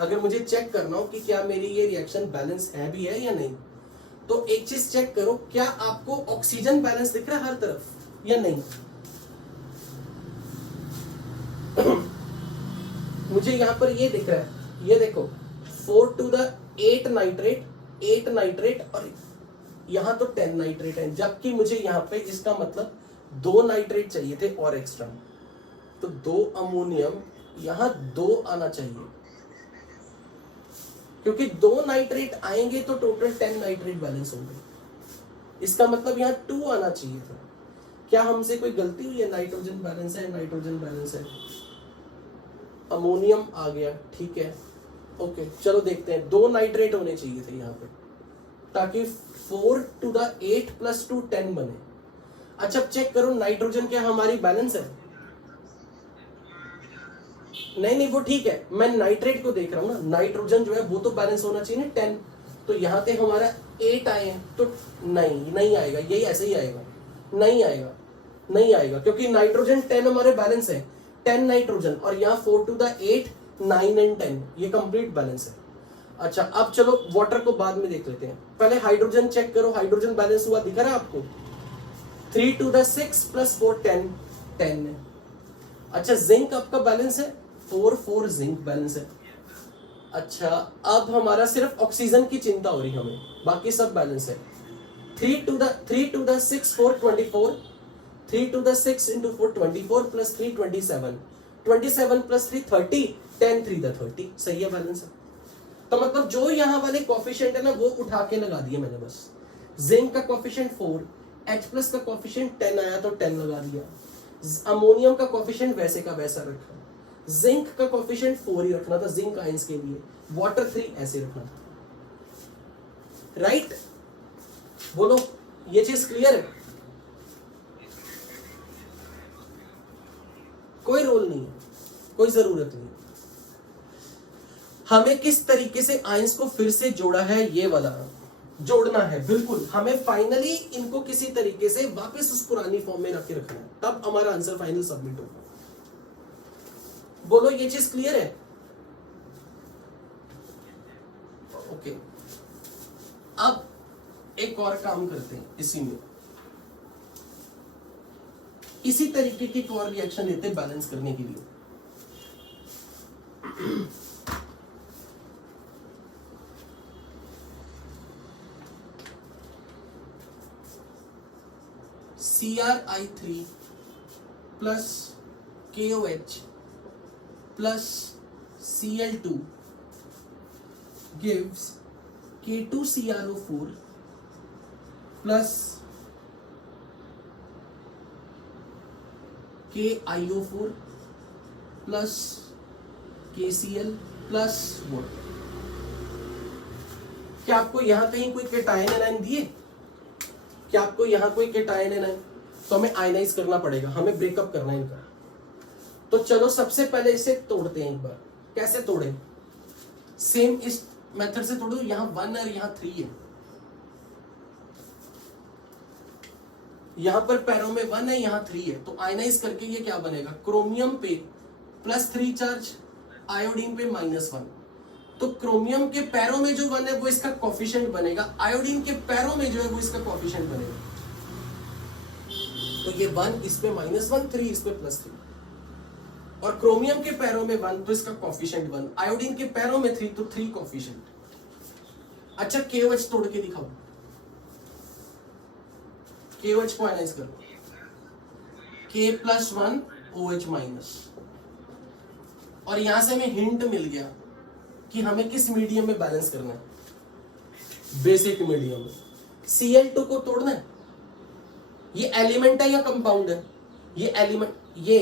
अगर मुझे चेक करना हो कि क्या मेरी ये रिएक्शन बैलेंस है भी है या नहीं, तो एक चीज चेक करो, क्या आपको ऑक्सीजन बैलेंस दिख रहा है हर तरफ या नहीं? मुझे यहां पर ये दिख रहा है, ये देखो 4 to the 8 नाइट्रेट और यहां तो 10 नाइट्रेट है, जबकि मुझे यहां पे इसका मतलब 2 नाइट्रेट चाहिए थे और एक्स्ट्रा, तो 2 अमोनियम यहां 2 आना चाहिए, क्योंकि 2 नाइट्रेट आएंगे तो टोटल 10 नाइट्रेट बैलेंस होंगे। इसका मतलब यहां 2 आना चाहिए था। क्या हमसे कोई गलती हुई है? नाइट्रोजन बैलेंस है, नाइट्रोजन बैलेंस है, अमोनियम आ गया, ठीक है, ओके। चलो देखते हैं, 2 नाइट्रेट होने चाहिए थे यहाँ पे ताकि 4 to the 8 + 2 10 बने। अच्छा, चेक करो नाइट्रोजन क्या हमारी बैलेंस है? नहीं, वो ठीक है, मैं नाइट्रेट को देख रहा हूँ ना, नाइट्रोजन जो है वो तो बैलेंस होना चाहिए ना 10, तो यहाँ पे हमारा 8 आए हैं, तो नहीं आएगा, यही ऐसे ही आएगा, नहीं आएगा क्योंकि नाइट्रोजन 10 हमारे बैलेंस है, 10 नाइट्रोजन, और यहाँ 4 to the 8 9 एंड 10 ये कंप्लीट बैलेंस है। अच्छा, अब चलो वाटर को बाद में देख लेते हैं, पहले हाइड्रोजन चेक करो, हाइड्रोजन बैलेंस हुआ दिख रहा है आपको? 3 to the 6 + 4 10 है, अच्छा जिंक आपका बैलेंस है 4 जिंक बैलेंस है। अच्छा अब हमारा सिर्फ ऑक्सीजन की चिंता हो रही हमें, बाकी सब बैलेंस है। 3 to the 6 4 24, 3 to the 6 into 4 24 plus 3 27, 27 plus 3 30, 10 3 the 30, सही है बैलेंस है। तो मतलब जो यहाँ वाले कोफिशिएंट है ना वो उठा के लगा दिए मैंने बस। जिंक का कोफिशिएंट 4, H प्लस का कोफिशिएंट 10 आया तो 10 लगा दिया। अमोनियम का कोफिशिएंट वैसे का वैसा रखा। जिंक का कोफिशिएंट 4 ही रखना था जिंक आयंस के लिए, वाटर 3 ऐसे रखना था। राइट बोलो ये चीज क्लियर है? कोई रोल नहीं है, कोई जरूरत नहीं। हमें किस तरीके से आयंस को फिर से जोड़ा है ये वाला जोड़ना है, बिल्कुल हमें फाइनली इनको किसी तरीके से वापस उस पुरानी फॉर्म में रख के रखना है, तब हमारा आंसर फाइनल सबमिट होगा। बोलो ये चीज क्लियर है? ओके अब एक और काम करते हैं इसी में, इसी तरीके की एक और रिएक्शन लेते हैं बैलेंस करने के लिए। CrI3 plus KOH plus Cl2 gives K2CrO4 plus KiO4 plus KCl plus water। क्या आपको यहां कहीं कोई केटायन एनायन दिए? क्या आपको यहां कोई केटायन एनायन? तो हमें आयनाइज करना पड़ेगा, हमें ब्रेकअप करना है इनका। तो चलो सबसे पहले इसे तोड़ते हैं एक बार। कैसे तोड़े? सेम इस मेथड से तोड़ो। यहां 1 और यहां 3 है, यहां पर पैरों में 1 है यहां 3 है, तो आयनाइज करके ये क्या बनेगा? क्रोमियम पे +3 चार्ज, आयोडीन पे -1। तो क्रोमियम के पैरों में जो 1 है वो इसका कोफिशिएंट बनेगा, आयोडीन के पैरों में जो है वो इसका कोफिशिएंट बनेगा। तो ये 1 इस पे -1, 3 इस पे +3, और क्रोमियम के पैरों में 1 तो इसका कोफिशिएंट 1, आयोडीन के पैरों में 3 तो 3 कोफिशिएंट। अच्छा KOH तोड़ के दिखाओ, KOH को एनालाइज करो। K+1 OH-, और यहां से हमें हिंट मिल गया कि हमें किस मीडियम में बैलेंस करना है, बेसिक मीडियम में। Cl2 को तोड़ना है। ये एलिमेंट है या कंपाउंड है? ये एलिमेंट, ये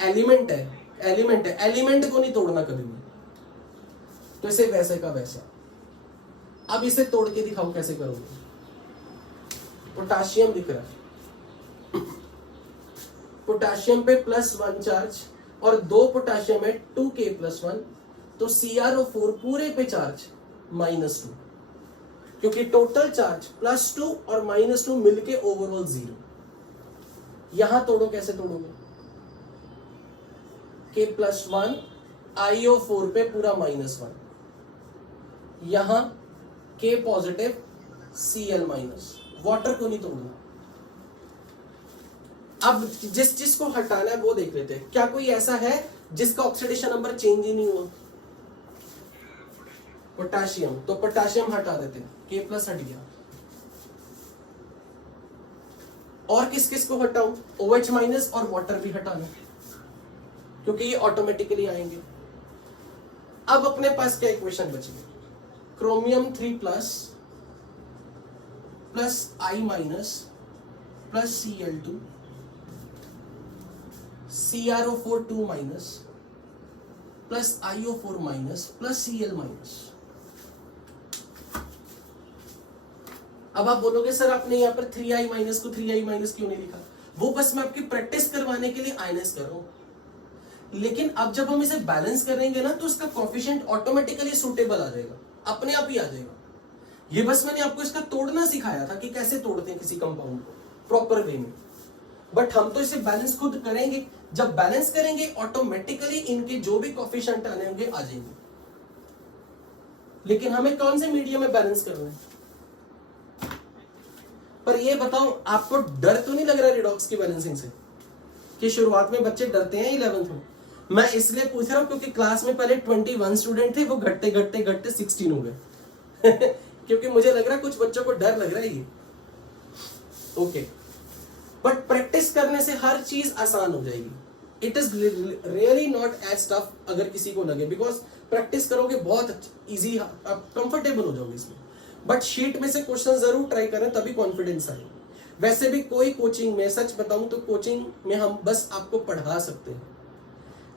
एलिमेंट है, एलिमेंट को नहीं तोड़ना कभी भी, तो इसे वैसे का वैसा। अब इसे तोड़ के दिखाओ कैसे करोगे। पोटाशियम दिख रहा है, पोटाशियम पे +1 चार्ज और 2 पोटाशियम है 2K+1, तो CrO4 पूरे पे चार्ज -2, क्योंकि टोटल चार्ज +2 और -2 मिलके ओवरऑल 0। यहां तोड़ो, कैसे तोड़ोगे? K+1 IO4 पे पूरा -1, यहां K पॉजिटिव Cl-, वाटर को नहीं तोड़ना। अब जिस चीज को हटाना है वो देख लेते हैं। क्या कोई ऐसा है जिसका ऑक्सीडेशन नंबर चेंज ही नहीं हुआ? पोटाशियम, तो पोटाशियम हटा देते हैं, K+ हट गया। और किस किस को हटाऊं? OH- और वाटर भी हटाना, क्योंकि ये ऑटोमेटिकली आएंगे। अब अपने पास क्या इक्वेशन बची है? Chromium 3+ plus I- plus Cl2, CrO4 2- plus IO4- plus Cl-। अब आप बोलोगे सर आपने यहाँ पर 3I- को 3I- क्यों नहीं लिखा? वो बस मैं आपकी प्रैक्टिस करवाने के लिए आयनाइज कर रहा हूं, लेकिन अब जब हम इसे बैलेंस करेंगे ना तो इसका कोफिशिएंट ऑटोमेटिकली सूटेबल आ जाएगा, अपने आप ही आ जाएगा। ये बस मैंने आपको इसका तोड़ना सिखाया था कि कैसे तोड़ते हैं किसी कंपाउंड को प्रॉपर वे में, बट हम तो इसे बैलेंस खुद करेंगे। जब बैलेंस करेंगे ऑटोमेटिकली इनके जो भी कोफिशिएंट आने होंगे आ जाएंगे। लेकिन हमें कौन से मीडियम में बैलेंस करना है? पर ये बताओ आपको डर तो नहीं लग रहा रिडॉक्स की बैलेंसिंग से? कि शुरुआत में बच्चे डरते हैं 11th में। मैं इसलिए पूछ रहा हूं क्योंकि क्लास में पहले 21 स्टूडेंट थे, वो घटते घटते घटते 16 हो गए क्योंकि मुझे लग रहा है कुछ बच्चों को डर लग रहा है ये। ओके, बट प्रैक्टिस करने से हर चीज आसान हो जाएगी। It is really not as tough अगर किसी को लगे, बिकॉज प्रैक्टिस करोगे बहुत इजी, आप कंफर्टेबल हो जाओगे इसमें। बट शीट में से क्वेश्चन जरूर ट्राई करें, तभी कॉन्फिडेंस आएगा। वैसे भी कोई कोचिंग में, सच बताऊं तो कोचिंग में हम बस आपको पढ़ा सकते हैं,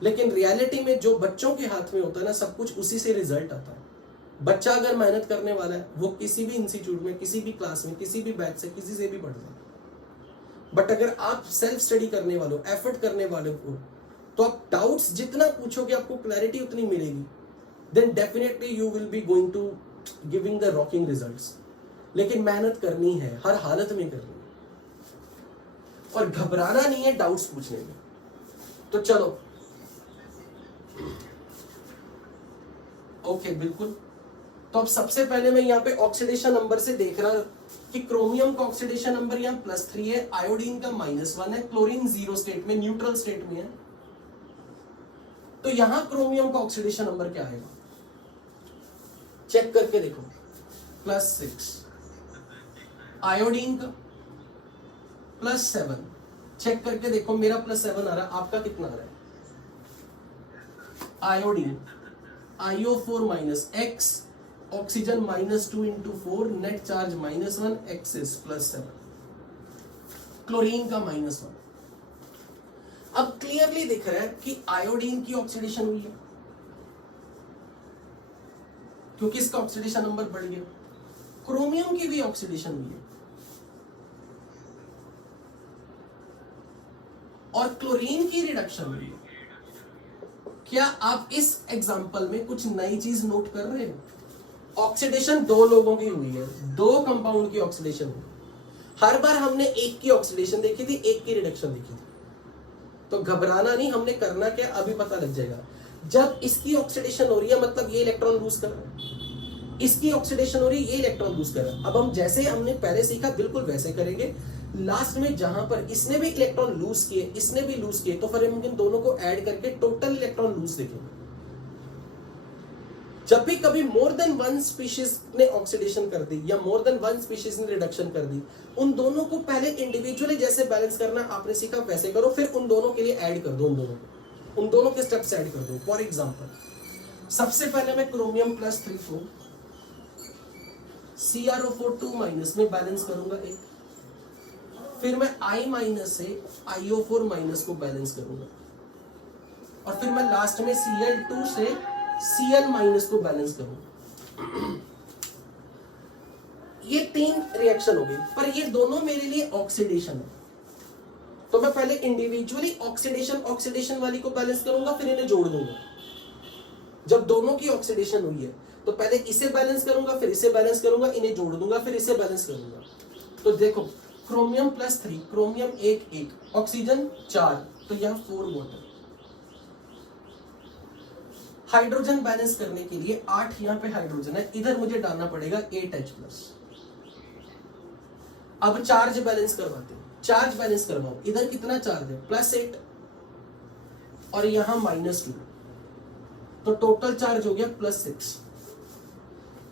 लेकिन रियलिटी में जो बच्चों के हाथ में होता है ना, सब कुछ उसी से रिजल्ट आता है। बच्चा अगर मेहनत करने वाला है, वो किसी भी इंस्टीट्यूट में, किसी भी क्लास में, किसी भी बैच से, किसी से भी पढ़ सकता है। बट अगर आप सेल्फ स्टडी करने वाले हो, एफर्ट करने वाले हो, तो आप डाउट्स जितना पूछोगे आपको क्लैरिटी उतनी मिलेगी, then definitely you will be going to giving the rocking results. लेकिन मेहनत करनी है, हर हालत में करनी है, और घबराना नहीं है डाउट्स पूछने में। तो चलो ओके, बिल्कुल। तो अब सबसे पहले मैं यहाँ पे ऑक्सीडेशन नंबर से देख रहा कि क्रोमियम का ऑक्सीडेशन नंबर यहाँ +3 है, आयोडीन का -1 है, क्लोरीन 0 स्टेट में, न्यूट्रल स्टेट में है। तो यहां क्रोमियम का ऑक्सीडेशन नंबर क्या आएगा, चेक करके देखो, +6। आयोडीन का +7, चेक करके देखो, मेरा +7 आ रहा है, आपका कितना आ रहा है। Iodine IO4 X, oxygen -2 × 4, net charge -1, axis +7, chlorine का -1। अब क्लियरली दिख रहा है कि आयोडीन की ऑक्सीडेशन हुई है, क्योंकि इसका ऑक्सीडेशन नंबर बढ़ गया। क्रोमियम की भी ऑक्सीडेशन हुई है, और क्लोरीन की रिडक्शन हुई है। क्या आप इस एग्जांपल में कुछ नई चीज नोट कर रहे हो। ऑक्सीडेशन दो लोगों की हुई है, दो कंपाउंड की ऑक्सीडेशन हुई। हर बार हमने एक की ऑक्सीडेशन देखी थी, एक की रिडक्शन देखी थी। तो घबराना नहीं, हमने करना क्या अभी पता लग जाएगा। जब इसकी ऑक्सीडेशन हो रही है मतलब ये इलेक्ट्रॉन लूज कर रहा है, इसकी ऑक्सीडेशन हो रही है, ये इलेक्ट्रॉन लूज कर रहा है। अब हम जैसे हमने पहले सीखा बिल्कुल वैसे करेंगे। लास्ट में जहां पर इसने भी इलेक्ट्रॉन लूज किए, इसने भी लूज किए, तो फिर हम इन दोनों को ऐड करके टोटल इलेक्ट्रॉन लूज देखेंगे। जब भी कभी मोर देन वन स्पीशीज ने ऑक्सीडेशन कर दी या मोर देन वन स्पीशीज ने रिडक्शन कर दी, उन दोनों को पहले इंडिविजुअली जैसे बैलेंस करना आपने सीखा वैसे करो, फिर उन दोनों के लिए ऐड कर दो, उन दोनों के स्टेप्स ऐड कर दो। फॉर एग्जांपल, सबसे पहले मैं क्रोमियम +3 को CrO4 2- में बैलेंस करूंगा एक, फिर मैं I- से IO4- को बैलेंस करूंगा, और फिर मैं लास्ट में Cl2 से Cl- को बैलेंस करूंगा। ये 3 रिएक्शन हो गई, पर ये दोनों मेरे लिए ऑक्सीडेशन है। तो मैं पहले इंडिविजुअली ऑक्सीडेशन वाली को बैलेंस करूंगा, फिर इन्हें जोड़ दूंगा। जब दोनों की ऑक्सीडेशन हुई है तो पहले इसे बैलेंस करूंगा, फिर इसे बैलेंस करूंगा, इन्हें जोड़ दूंगा, फिर इसे बैलेंस करूंगा। तो देखो, क्रोमियम +3, क्रोमियम 1, ऑक्सीजन 4, तो यहां 4 वाटर। हाइड्रोजन बैलेंस करने के लिए 8 यहां पे हाइड्रोजन है, इधर मुझे डालना पड़ेगा 8H+। अब चार्ज बैलेंस करवाते हैं, चार्ज बैलेंस करवाओ। इधर कितना चार्ज है, +8, और यहां -2, तो टोटल चार्ज हो गया +6।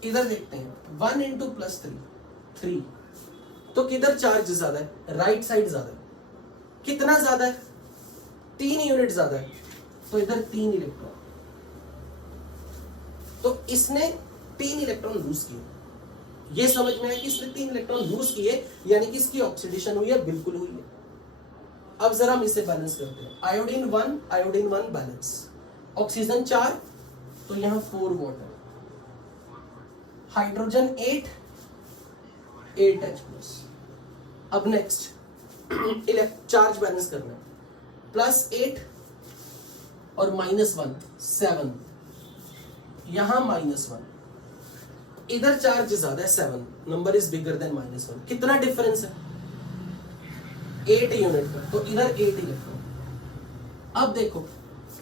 इधर देखते हैं 1 × +3, 3, तो किधर चार्ज ज्यादा है, राइट साइड ज्यादा है। कितना ज्यादा है, 3 यूनिट ज्यादा है, तो इधर 3 इलेक्ट्रॉन। तो इसने 3 इलेक्ट्रॉन लूज किए। ये समझ में आया कि इसने 3 इलेक्ट्रॉन लूज किए, यानी कि इसकी ऑक्सीडेशन हुई है, बिल्कुल हुई है। अब जरा हम इसे बैलेंस करते हैं। आयोडीन 1 बैलेंस, ऑक्सीजन 4, तो यहां 4 वाटर, हाइड्रोजन 8H+। अब नेक्स्ट चार्ज बैलेंस करना है, +8 और -1, 7, यहां -1, इधर चार्ज ज्यादा है, 7, नंबर इज बिगर देन -1। कितना डिफरेंस है, 8 यूनिट का, तो इधर 8 इलेक्ट्रॉन। अब देखो,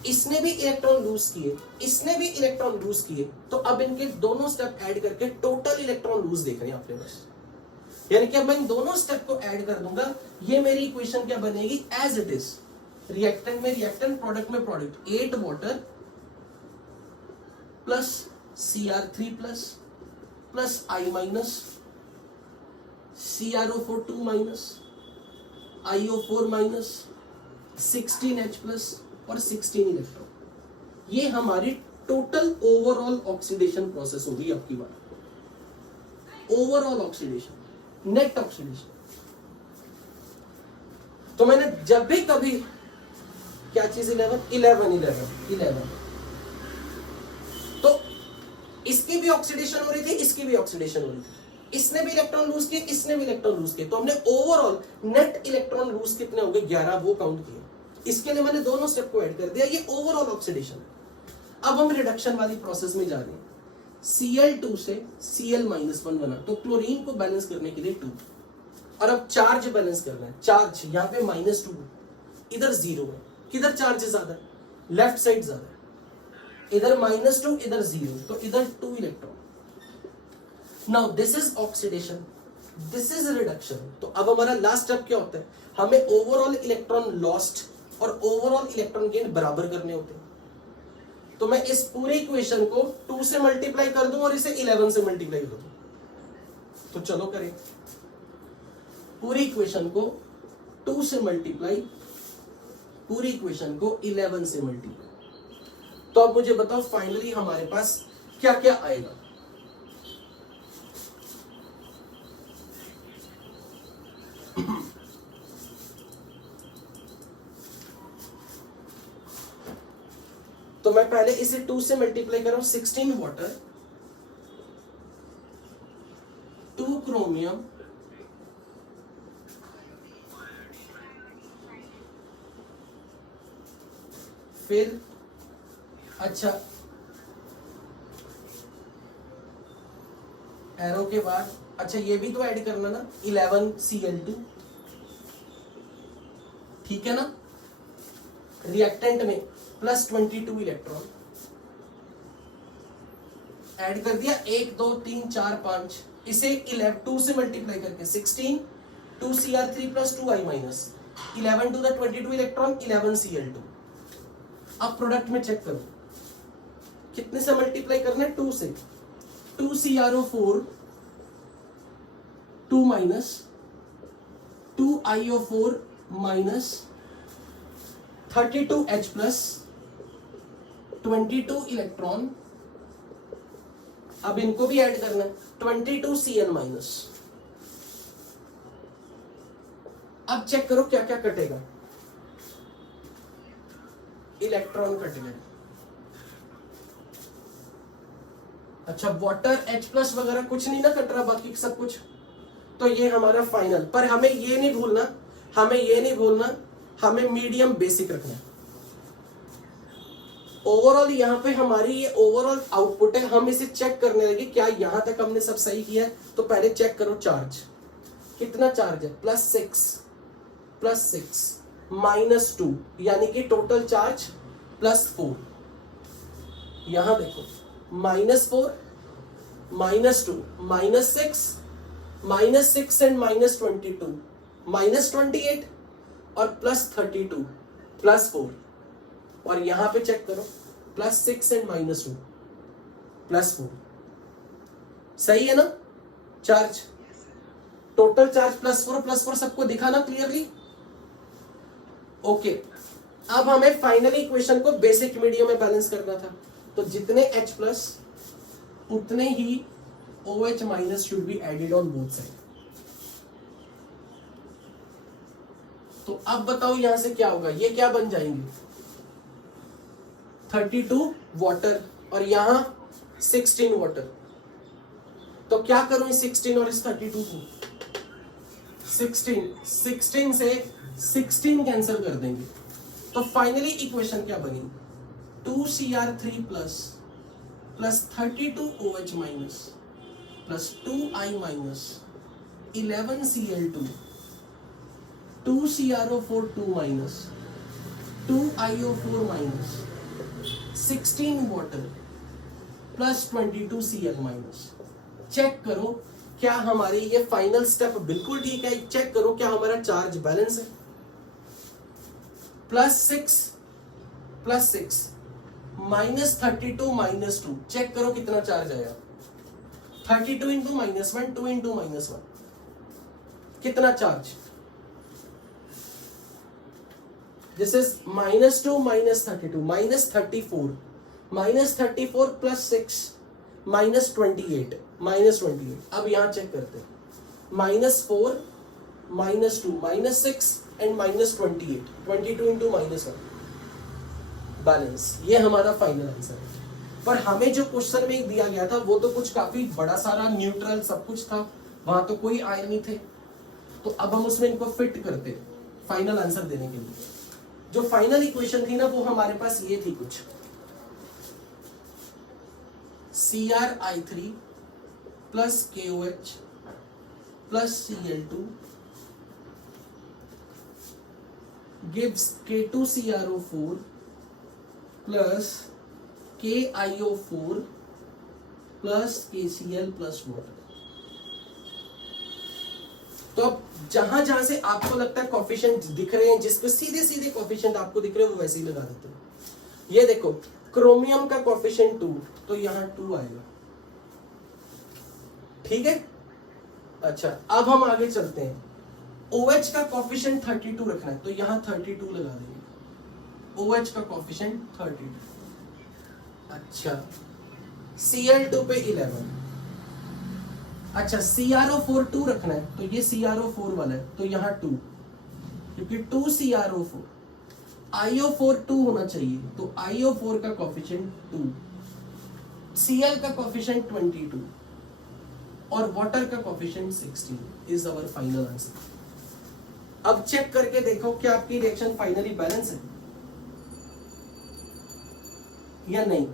इसने भी इलेक्ट्रॉन लूज किए, इसने भी इलेक्ट्रॉन लूज किए, तो अब इनके दोनों स्टेप ऐड करके टोटल इलेक्ट्रॉन लूज देख रहे हैं आपके पास। यानी कि अब मैं इन दोनों स्टेप को ऐड कर दूंगा, ये मेरी इक्वेशन क्या बनेगी, एज इट इज रिएक्टेंट में रिएक्टेंट, प्रोडक्ट में product, 8 water plus Cr3 plus I minus, CrO4 2 minus, IO4 minus, 16H plus और 16 इलेक्ट्रॉन। ये हमारी टोटल ओवरऑल ऑक्सीडेशन प्रोसेस होगी आपकी बात, ओवरऑल ऑक्सीडेशन, नेट ऑक्सीडेशन। तो मैंने जब भी कभी क्या चीज 11 तो इसकी भी ऑक्सीडेशन हो रही थी, इसकी भी ऑक्सीडेशन हो रही थी, इसने भी इलेक्ट्रॉन लूज किए, इसने भी इलेक्ट्रॉन लूज किए, तो हमने ओवरऑल नेट इलेक्ट्रॉन लूज कितने हो गए 11, वो काउंट किए। इसके लिए मैंने दोनों स्टेप को ऐड कर दिया, ये ओवरऑल ऑक्सीडेशन है। अब हम रिडक्शन वाली प्रोसेस में जा रहे हैं। Cl2 से Cl-1 बना, तो क्लोरीन को बैलेंस करने के लिए 2, और अब चार्ज बैलेंस करना है। चार्ज यहाँ पे -2, इधर 0 है, किधर चार्ज ज्यादा है, लेफ्ट साइड ज्यादा है, इधर -2 इधर 0, तो इधर 2 electron. Now this is oxidation, this is reduction. तो अब हमारा लास्ट स्टेप क्या होता है, हमें ओवरऑल इलेक्ट्रॉन लॉस्ट और ओवरऑल इलेक्ट्रॉन गेन बराबर करने होते हैं। तो मैं इस पूरे इक्वेशन को 2 से मल्टीप्लाई कर दूं और इसे 11 से मल्टीप्लाई कर दूं, तो चलो करें। पूरी इक्वेशन को 2 से मल्टीप्लाई, पूरी इक्वेशन को 11 से मल्टीप्लाई। तो अब मुझे बताओ फाइनली हमारे पास क्या क्या आएगा। तो मैं पहले इसे 2 से मल्टीप्लाई कर रहा हूं, 16 वाटर, 2 क्रोमियम, फिर अच्छा एरो के बाद अच्छा ये भी तो ऐड करना ना, 11 Cl2, ठीक है ना। रिएक्टेंट में प्लस 22 इलेक्ट्रॉन ऐड कर दिया, 1 2 3 4 5, इसे 2 से मल्टीप्लाई करके 16, 2 Cr3 plus 2 I minus, 11 to the 22 electron, 11 Cl2। अब प्रोडक्ट में चेक करो कितने से मल्टीप्लाई करना है, 2 से, 2 CrO4 2 minus, 2 IO4 minus, 32H plus, 22 electron. अब इनको भी ऐड करना है, 22 Cl माइनस। अब चेक करो क्या क्या कटेगा, इलेक्ट्रॉन कट गए। अच्छा वाटर H प्लस वगैरह कुछ नहीं ना कट रहा, बाकी सब कुछ। तो ये हमारा फाइनल, पर हमें ये नहीं भूलना, हमें मीडियम बेसिक रखना है। ओवरऑल यहाँ पे हमारी ये ओवरऑल आउटपुट है, हम इसे चेक करने लगे क्या यहां तक हमने सब सही किया है। तो पहले चेक करो चार्ज, कितना चार्ज है, +6 -2, यानी कि टोटल चार्ज +4। यहां देखो -4 -2 -6 एंड -22 -28 और +32 +4। और यहां पे चेक करो +6 एंड -2 +4। सही है ना चार्ज, टोटल चार्ज +4 सबको दिखाना क्लियरली। ओके अब हमें फाइनली इक्वेशन को बेसिक मीडियम में बैलेंस करना था, तो जितने H प्लस उतने ही OH minus should be added on both side. तो अब बताओ यहां से क्या होगा, ये क्या बन जाएंगे, 32 वाटर और यहां 16 वाटर। तो क्या करूं इस 16 और इस 32 को, 16 से 16 कैंसिल कर देंगे। तो फाइनली इक्वेशन क्या बनी, 2 Cr3 plus 32 OH minus plus 2 I minus 11 Cl2 2 CrO4 2 minus 2 IO4 minus 16 water plus 22 Cl minus. Check करो क्या हमारी ये फाइनल स्टेप बिल्कुल ठीक है, चेक करो क्या हमारा चार्ज बैलेंस है। +6 -32 -2, चेक करो कितना चार्ज आया। 32 इंटू -1, 2 इंटू -1, कितना चार्ज? This is -2 -32 -34 -34 +6 -28 -28। अब यहां चेक करते हैं, -4 -2 -6 एंड -28, 22 इंटू -1 बैलेंस। ये हमारा फाइनल आंसर है। पर हमें जो क्वेश्चन में दिया गया था वो तो कुछ काफी बड़ा सारा न्यूट्रल सब कुछ था, वहां तो कोई आयन नहीं थे। तो अब हम उसमें इनको फिट करते फाइनल आंसर देने के लिए। जो फाइनल इक्वेशन थी ना वो हमारे पास ये थी कुछ, CrI3 plus KOH plus Cl2 gives K2CrO4 plus KiO4 plus KCl plus water. तो अब जहां जहां से आपको लगता है कोफिशिएंट दिख रहे हैं, जिसको सीधे सीधे कोफिशिएंट आपको दिख रहे हैं वो वैसे ही लगा देते हैं। ये देखो क्रोमियम का कोफिशिएंट 2, तो यहां 2 आएगा, ठीक है। अच्छा अब हम आगे चलते हैं। OH का कोफिशिएंट 32 रखना है, तो यहां 32 लगा देंगे। OH का कोफिशिएंट 32। अच्छा Cl2 पे 11। अच्छा CrO4 2 रखना है, तो ये CrO4 वाला है, तो यहाँ 2, क्योंकि 2 CrO4। IO4 2 होना चाहिए, तो IO4 का कोफिशिएंट 2, Cl का कोफिशिएंट 22 और वाटर का coefficient 16 is our final answer. अब चेक करके देखो क्या आपकी रिएक्शन फाइनली बैलेंस है या नहीं।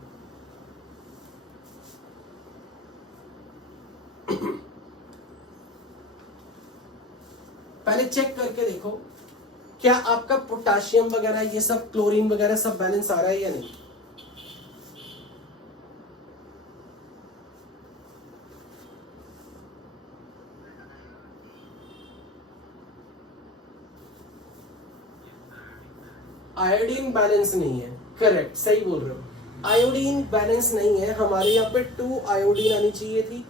पहले चेक करके देखो क्या आपका पोटाशियम वगैरह ये सब, क्लोरीन वगैरह सब बैलेंस आ रहा है या नहीं। आयोडीन बैलेंस नहीं है, करेक्ट, सही बोल रहे हो। आयोडीन बैलेंस नहीं है, हमारे यहाँ पे 2 आयोडीन आनी चाहिए थी,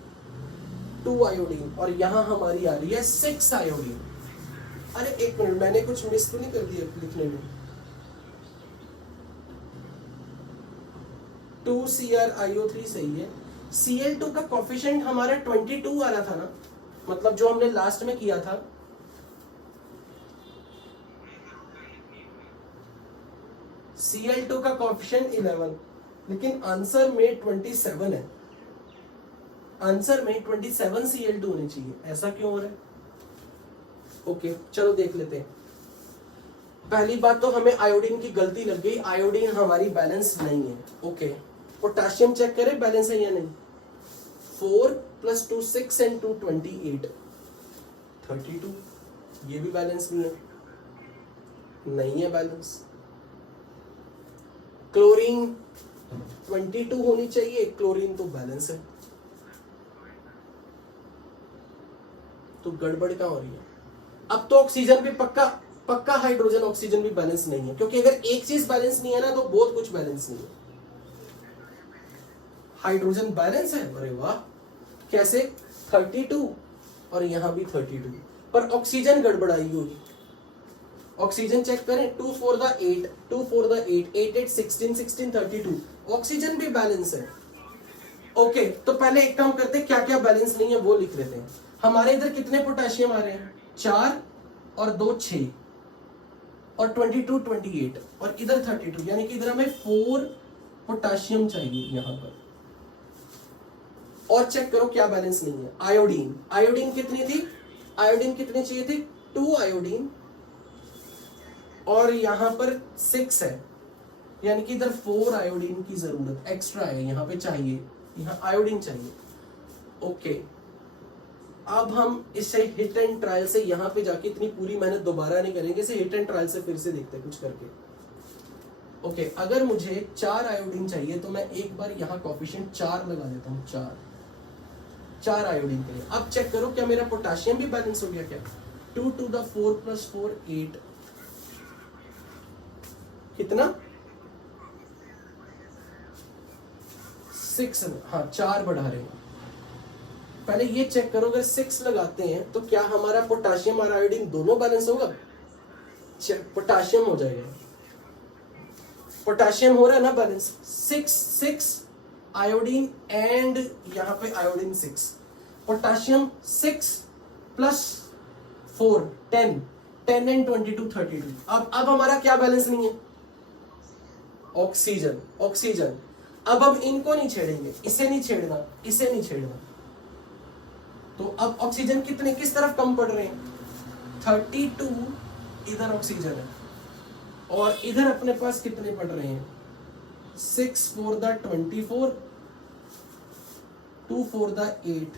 2 आयोडीन, और यहां हमारी आ रही है 6 आयोडीन। अरे एक मिनट, मैंने कुछ मिस तो नहीं कर दिया लिखने में। 2 CrIO3 सही है। Cl2 का कोफिशिएंट हमारा 22 आ रहा था ना, मतलब जो हमने लास्ट में किया था। Cl2 का कोफिशिएंट 11, लेकिन आंसर में 27 है। आंसर में 27 Cl2 होने चाहिए, ऐसा क्यों हो रहा है? ओके चलो देख लेते हैं। पहली बात तो हमें आयोडीन की गलती लग गई, आयोडीन हमारी बैलेंस नहीं है। ओके पोटाशियम चेक करें बैलेंस है या नहीं। 4 + 2 6 एंड 2 28 32, ये भी बैलेंस नहीं है, नहीं है बैलेंस। क्लोरीन 22 होनी चाहिए, क्लोरीन तो बैलेंस है, तो गड़बड़ क्या हो रही है। अब तो ऑक्सीजन भी पक्का हाइड्रोजन ऑक्सीजन भी बैलेंस नहीं है, क्योंकि अगर एक चीज बैलेंस नहीं है ना तो बहुत कुछ बैलेंस नहीं है। हाइड्रोजन बैलेंस है, अरे वाह, कैसे? 32 और यहां भी 32, पर ऑक्सीजन गड़बड़ाई होगी। ऑक्सीजन चेक करें, 2 4 द 8 2 4 द 8 8 8 16 16 32, ऑक्सीजन भी बैलेंस है। ओके तो पहले एक काम करते हैं, क्या क्या बैलेंस नहीं है वो लिख लेते हैं। हमारे इधर कितने पोटेशियम आ रहे हैं? 4 और 2 6 और 22 28 और इधर 32, यानी कि इधर हमें 4 पोटेशियम चाहिए यहां पर। और चेक करो क्या बैलेंस नहीं है। आयोडीन, आयोडीन कितनी थी? आयोडीन कितनी चाहिए थी? 2 आयोडीन, और यहां पर 6 है, यानी कि इधर 4 आयोडीन की जरूरत एक्स्ट्रा है, यहां पे चाहिए, यहां आयोडीन चाहिए। ओके अब हम इसे हिट एंड ट्रायल से यहां पे जाके इतनी पूरी मेहनत दोबारा नहीं करेंगे, इसे हिट एंड ट्रायल से फिर से देखते हैं कुछ करके। ओके अगर मुझे 4 आयोडीन चाहिए तो मैं एक बार यहां कोफिशिएंट 4 लगा देता हूं, 4 आयोडीन के लिए। अब चेक करो क्या मेरा पोटेशियम भी बैलेंस हो गया क्या? 2 to the 4 + 4 8, कितना 6, हाँ 4 बढ़ा रहे हैं। पहले ये चेक करो, अगर 6 लगाते हैं तो क्या हमारा पोटाशियम और आयोडीन दोनों बैलेंस होगा? पोटाशियम हो जाएगा, पोटाशियम हो रहा है ना बैलेंस, 6 आयोडीन एंड यहाँ पे आयोडीन 6, पोटाशियम 6 प्लस 4 10 एंड 22 32। अब हमारा क्या बैलेंस नहीं है? ऑक्सीजन। अब हम इनको नहीं छेड़ेंगे, इसे नहीं छेड़ना, इसे नहीं छेड़ना। तो अब ऑक्सीजन कितने किस तरफ कम पड़ रहे हैं? 32 इधर ऑक्सीजन है, और इधर अपने पास कितने पड़ रहे हैं? 6 4 द 24, 2 4 द 8,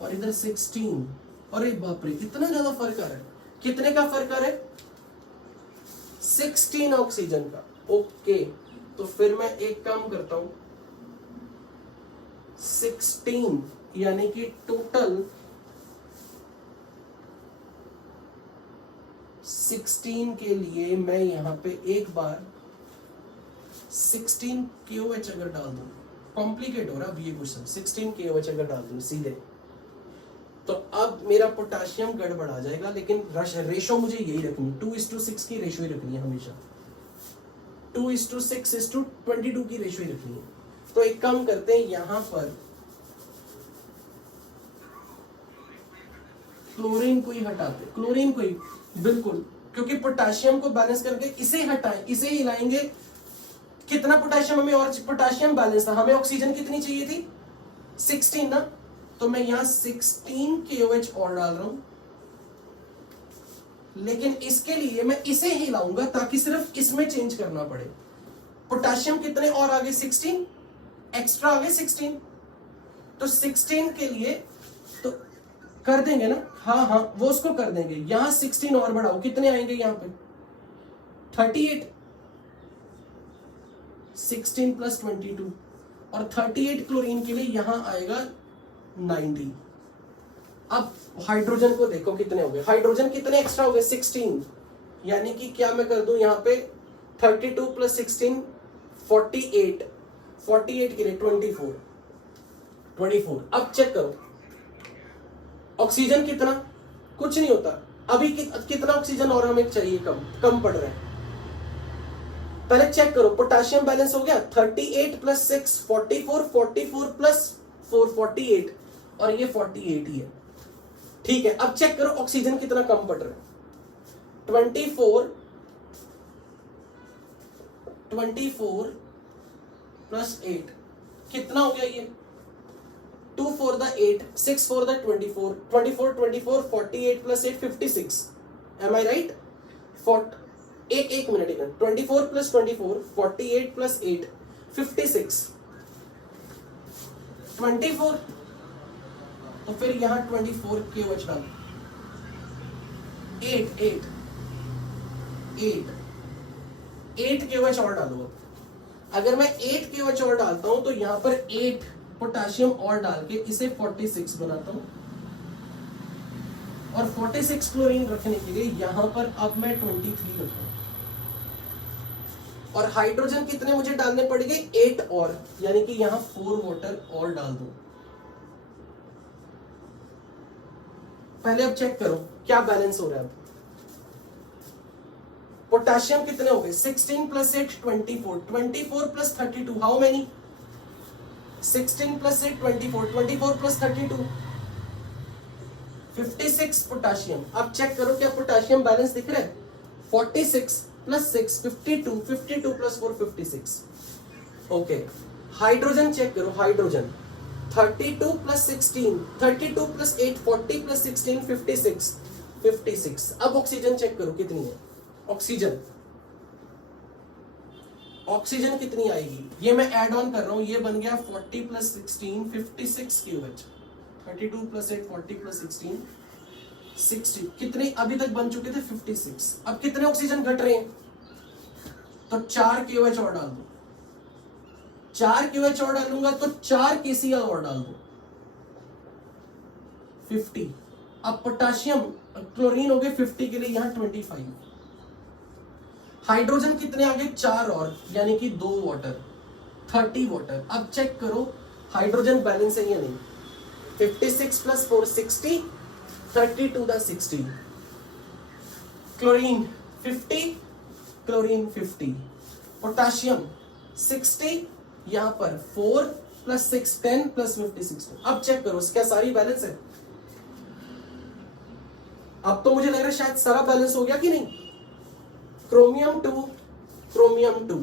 और इधर 16। अरे बाप रे, कितना ज्यादा फर्क आ रहा है। कितने का फर्क आ रहा है? 16 ऑक्सीजन का। ओके, तो फिर मैं एक काम करता हूं, 16 यानी कि टोटल 16 के लिए मैं यहां पे एक बार 16 KOH अगर डाल दूं, कॉम्प्लिकेट हो रहा अब ये क्वेश्चन, 16 KOH अगर डाल दूं सीधे, तो अब मेरा पोटाशियम गड़बड़ आ जाएगा। लेकिन रेशो मुझे यही रखनी, 2:6 की रेशो ही रखनी है हमेशा, 2:6:22 की रेशो ही रखनी है। तो एक काम करते हैं, यहां पर क्लोरीन को ही हटाते, क्लोरीन को ही, बिल्कुल, क्योंकि पोटाशियम को बैलेंस करके इसे हटाएं, इसे हिलाएंगे। कितना पोटाशियम हमें, और पोटाशियम बैलेंस था, हमें ऑक्सीजन कितनी चाहिए थी? 16 ना, तो मैं यहां 16 KOH और डाल रहा हूं। लेकिन इसके लिए मैं इसे हिलाऊंगा ताकि सिर्फ इसमें चेंज करना पड़े। पोटाशियम कितने और आगे? 16 एक्स्ट्रा आगे 16, तो 16 के लिए तो कर देंगे ना, हाँ वो उसको कर देंगे। यहां 16 और बढ़ाओ, कितने आएंगे यहां पे? 38, 16 प्लस 22, और 38 क्लोरीन के लिए यहां आएगा 90। अब हाइड्रोजन को देखो कितने हो गए, हाइड्रोजन कितने एक्स्ट्रा हो गए? 16, यानी कि क्या मैं कर दूं यहां पे 32 प्लस 16 48, 48 के लिए 24। अब चेक करो ऑक्सीजन कितना, कुछ नहीं होता अभी। कितना ऑक्सीजन और हमें चाहिए? कम पड़ रहा है। पहले चेक करो, पोटाशियम बैलेंस हो गया, 38 प्लस 6 44, 44 प्लस 4 48, और ये 48 ही है। ठीक है, अब चेक करो ऑक्सीजन कितना कम पड़ रहा है? 24 प्लस 8 कितना हो गया ये? 2 4 the 8, 6 4 the 24, 24 48 plus 8 56। Am I right? एक मिनट, 24 प्लस 24 48 प्लस 8 56, 24। तो फिर यहां 24 KOH डाल, 8 KOH और डालो। अगर मैं 8 KOH और डालता हूं तो यहां पर 8 पोटाशियम और डाल के इसे 46 बनाता हूं, और 46 क्लोरीन रखने के लिए यहां पर अब मैं 23 रखता हूं। और हाइड्रोजन कितने मुझे डालने पड़ेंगे? 8 और, यानी कि यहां 4 वाटर और डाल दूं। पहले अब चेक करो क्या बैलेंस हो रहा है। अब पोटाशियम कितने हो गए? 16 plus 8 24, 24 plus 32, how many? 16 plus 8 24, 24 plus 32 56 potassium. अब चेक करो क्या पोटाशियम बैलेंस दिख रहा है? 46 plus 6 52, 52 plus 4 56। Okay, hydrogen check करो, हाइड्रोजन 32 प्लस 16, 32 प्लस 8 40 प्लस 16 56। अब ऑक्सीजन चेक करो कितनी है? ऑक्सीजन कितनी आएगी? ये मैं ऐड ऑन कर रहा हूं, ये बन गया 40 प्लस 16 56 KOH, 32 प्लस 8 40 प्लस 16 60। कितने अभी तक बन चुके थे? 56। अब कितने ऑक्सीजन घट रहे हैं? तो 4 KOH और डाल दो, 4 KOH और डालूंगा तो 4 KCl और डाल दो, 50। अब पोटाशियम क्लोरीन हो गए 50 के लिए यहां 25। हाइड्रोजन कितने आ गए, 4 और, यानी कि 2 वाटर, 30 वाटर। अब चेक करो हाइड्रोजन बैलेंस है या नहीं। 56 plus 4 60, 30 to the 60। Chlorine 50, chlorine 50। Potassium 60, यहां पर 4 प्लस 6 10 प्लस 50 60। अब चेक करो क्या सारी बैलेंस है। अब तो मुझे लग रहा है शायद सारा बैलेंस हो गया कि नहीं। क्रोमियम 2, क्रोमियम 2,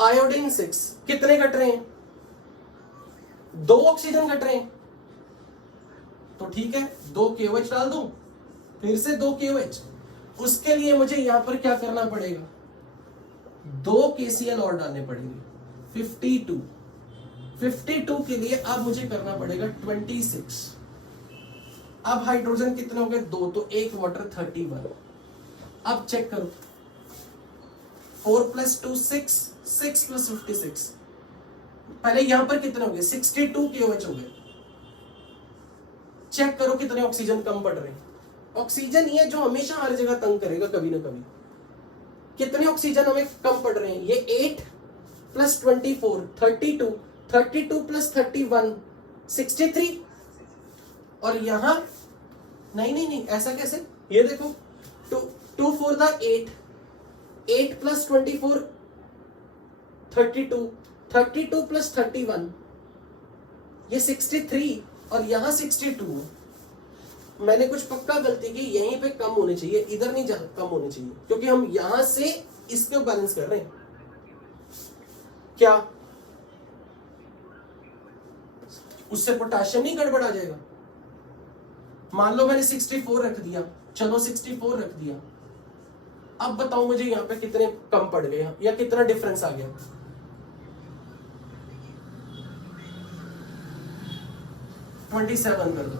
आयोडीन 6, कितने घट रहे हैं, 2 ऑक्सीजन घट रहे हैं। तो ठीक है 2 KOH डाल दूं, फिर से 2 KOH। उसके लिए मुझे यहां पर क्या करना पड़ेगा, 2 KCl और डालने पड़ेंगे। 52 के लिए अब मुझे करना पड़ेगा 26। अब हाइड्रोजन कितने हो गए, 2, तो 1 वाटर 31। अब चेक करो 4 प्लस 2 6, 6 प्लस 56। पहले यहां पर कितने हो गए, 62 KOH हो गए। चेक करो कितने ऑक्सीजन कम पड़ रहे हैं। ऑक्सीजन ये जो हमेशा हर जगह तंग करेगा कभी ना कभी। कितने ऑक्सीजन हमें कम पड़ रहे हैं, ये 8 प्लस 24 32, 32 प्लस 31 63। और यहां नहीं ऐसा कैसे, ये देखो 2 4 द 8, 8 प्लस 24 32, 32 प्लस 31 ये 63, और यहां 62। मैंने कुछ पक्का गलती की, यहीं पे कम होने चाहिए, इधर नहीं कम होने चाहिए, क्योंकि हम यहां से इसको बैलेंस कर रहे हैं। क्या उससे पोटेशियम नहीं गड़बड़ आ जाएगा। मान लो मैंने 64 रख दिया, चलो 64 रख दिया। अब बताओ मुझे यहां पे कितने कम पड़ गए या कितना डिफरेंस आ गया। $27 कर दो,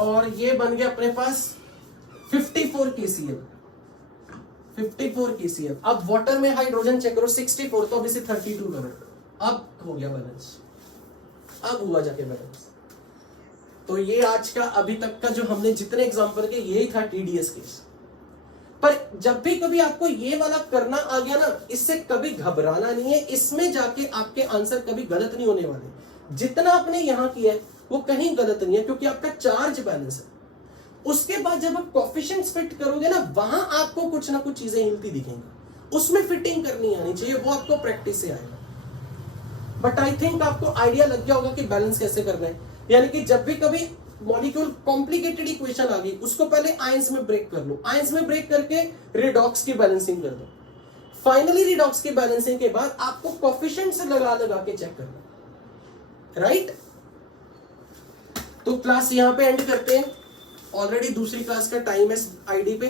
और ये बन गया अपने पास 54 KCl। 54 KCl। अब वाटर में हाइड्रोजन चेक करो 64, तो अब इसे 32 करो। अब हो गया बैलेंस, अब हुआ जाके बैलेंस। तो ये आज का अभी तक का जो हमने जितने एग्जांपल के, यही था TDS केस। पर जब भी कभी आपको ये वाला करना आ गया ना, इससे कभी घबराना नहीं है। इसमें जाके आपके आंसर कभी गलत नहीं होने वाले। जितना आपने यहां किया है वो कहीं गलत नहीं है, क्योंकि आपका चार्ज बैलेंस है। उसके बाद जब आप कोएफिशिएंट्स फिट करोगे ना, वहां आपको कुछ ना कुछ चीजें हिलती दिखेंगी। उसमें फिटिंग करनी आनी चाहिए, वो आपको प्रैक्टिस से आएगा। बट आई थिंक आपको आइडिया लग गया होगा कि बैलेंस कैसे करना है। यानी कि जब भी कभी मॉलिक्यूल कॉम्प्लिकेटेड इक्वेशन आ गई, उसको पहले आयंस में ब्रेक कर लो, आयंस में ब्रेक करके रिडॉक्स की बैलेंसिंग कर दो। फाइनली रिडॉक्स की बैलेंसिंग के बाद आपको कोएफिशिएंट से लगा के चेक करना, राइट। तो क्लास यहां पे एंड करते हैं। ऑलरेडी दूसरी क्लास का टाइम है आईडी पे,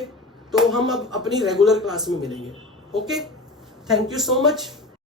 तो हम अब अपनी रेगुलर क्लास में मिलेंगे। Okay, thank you so much.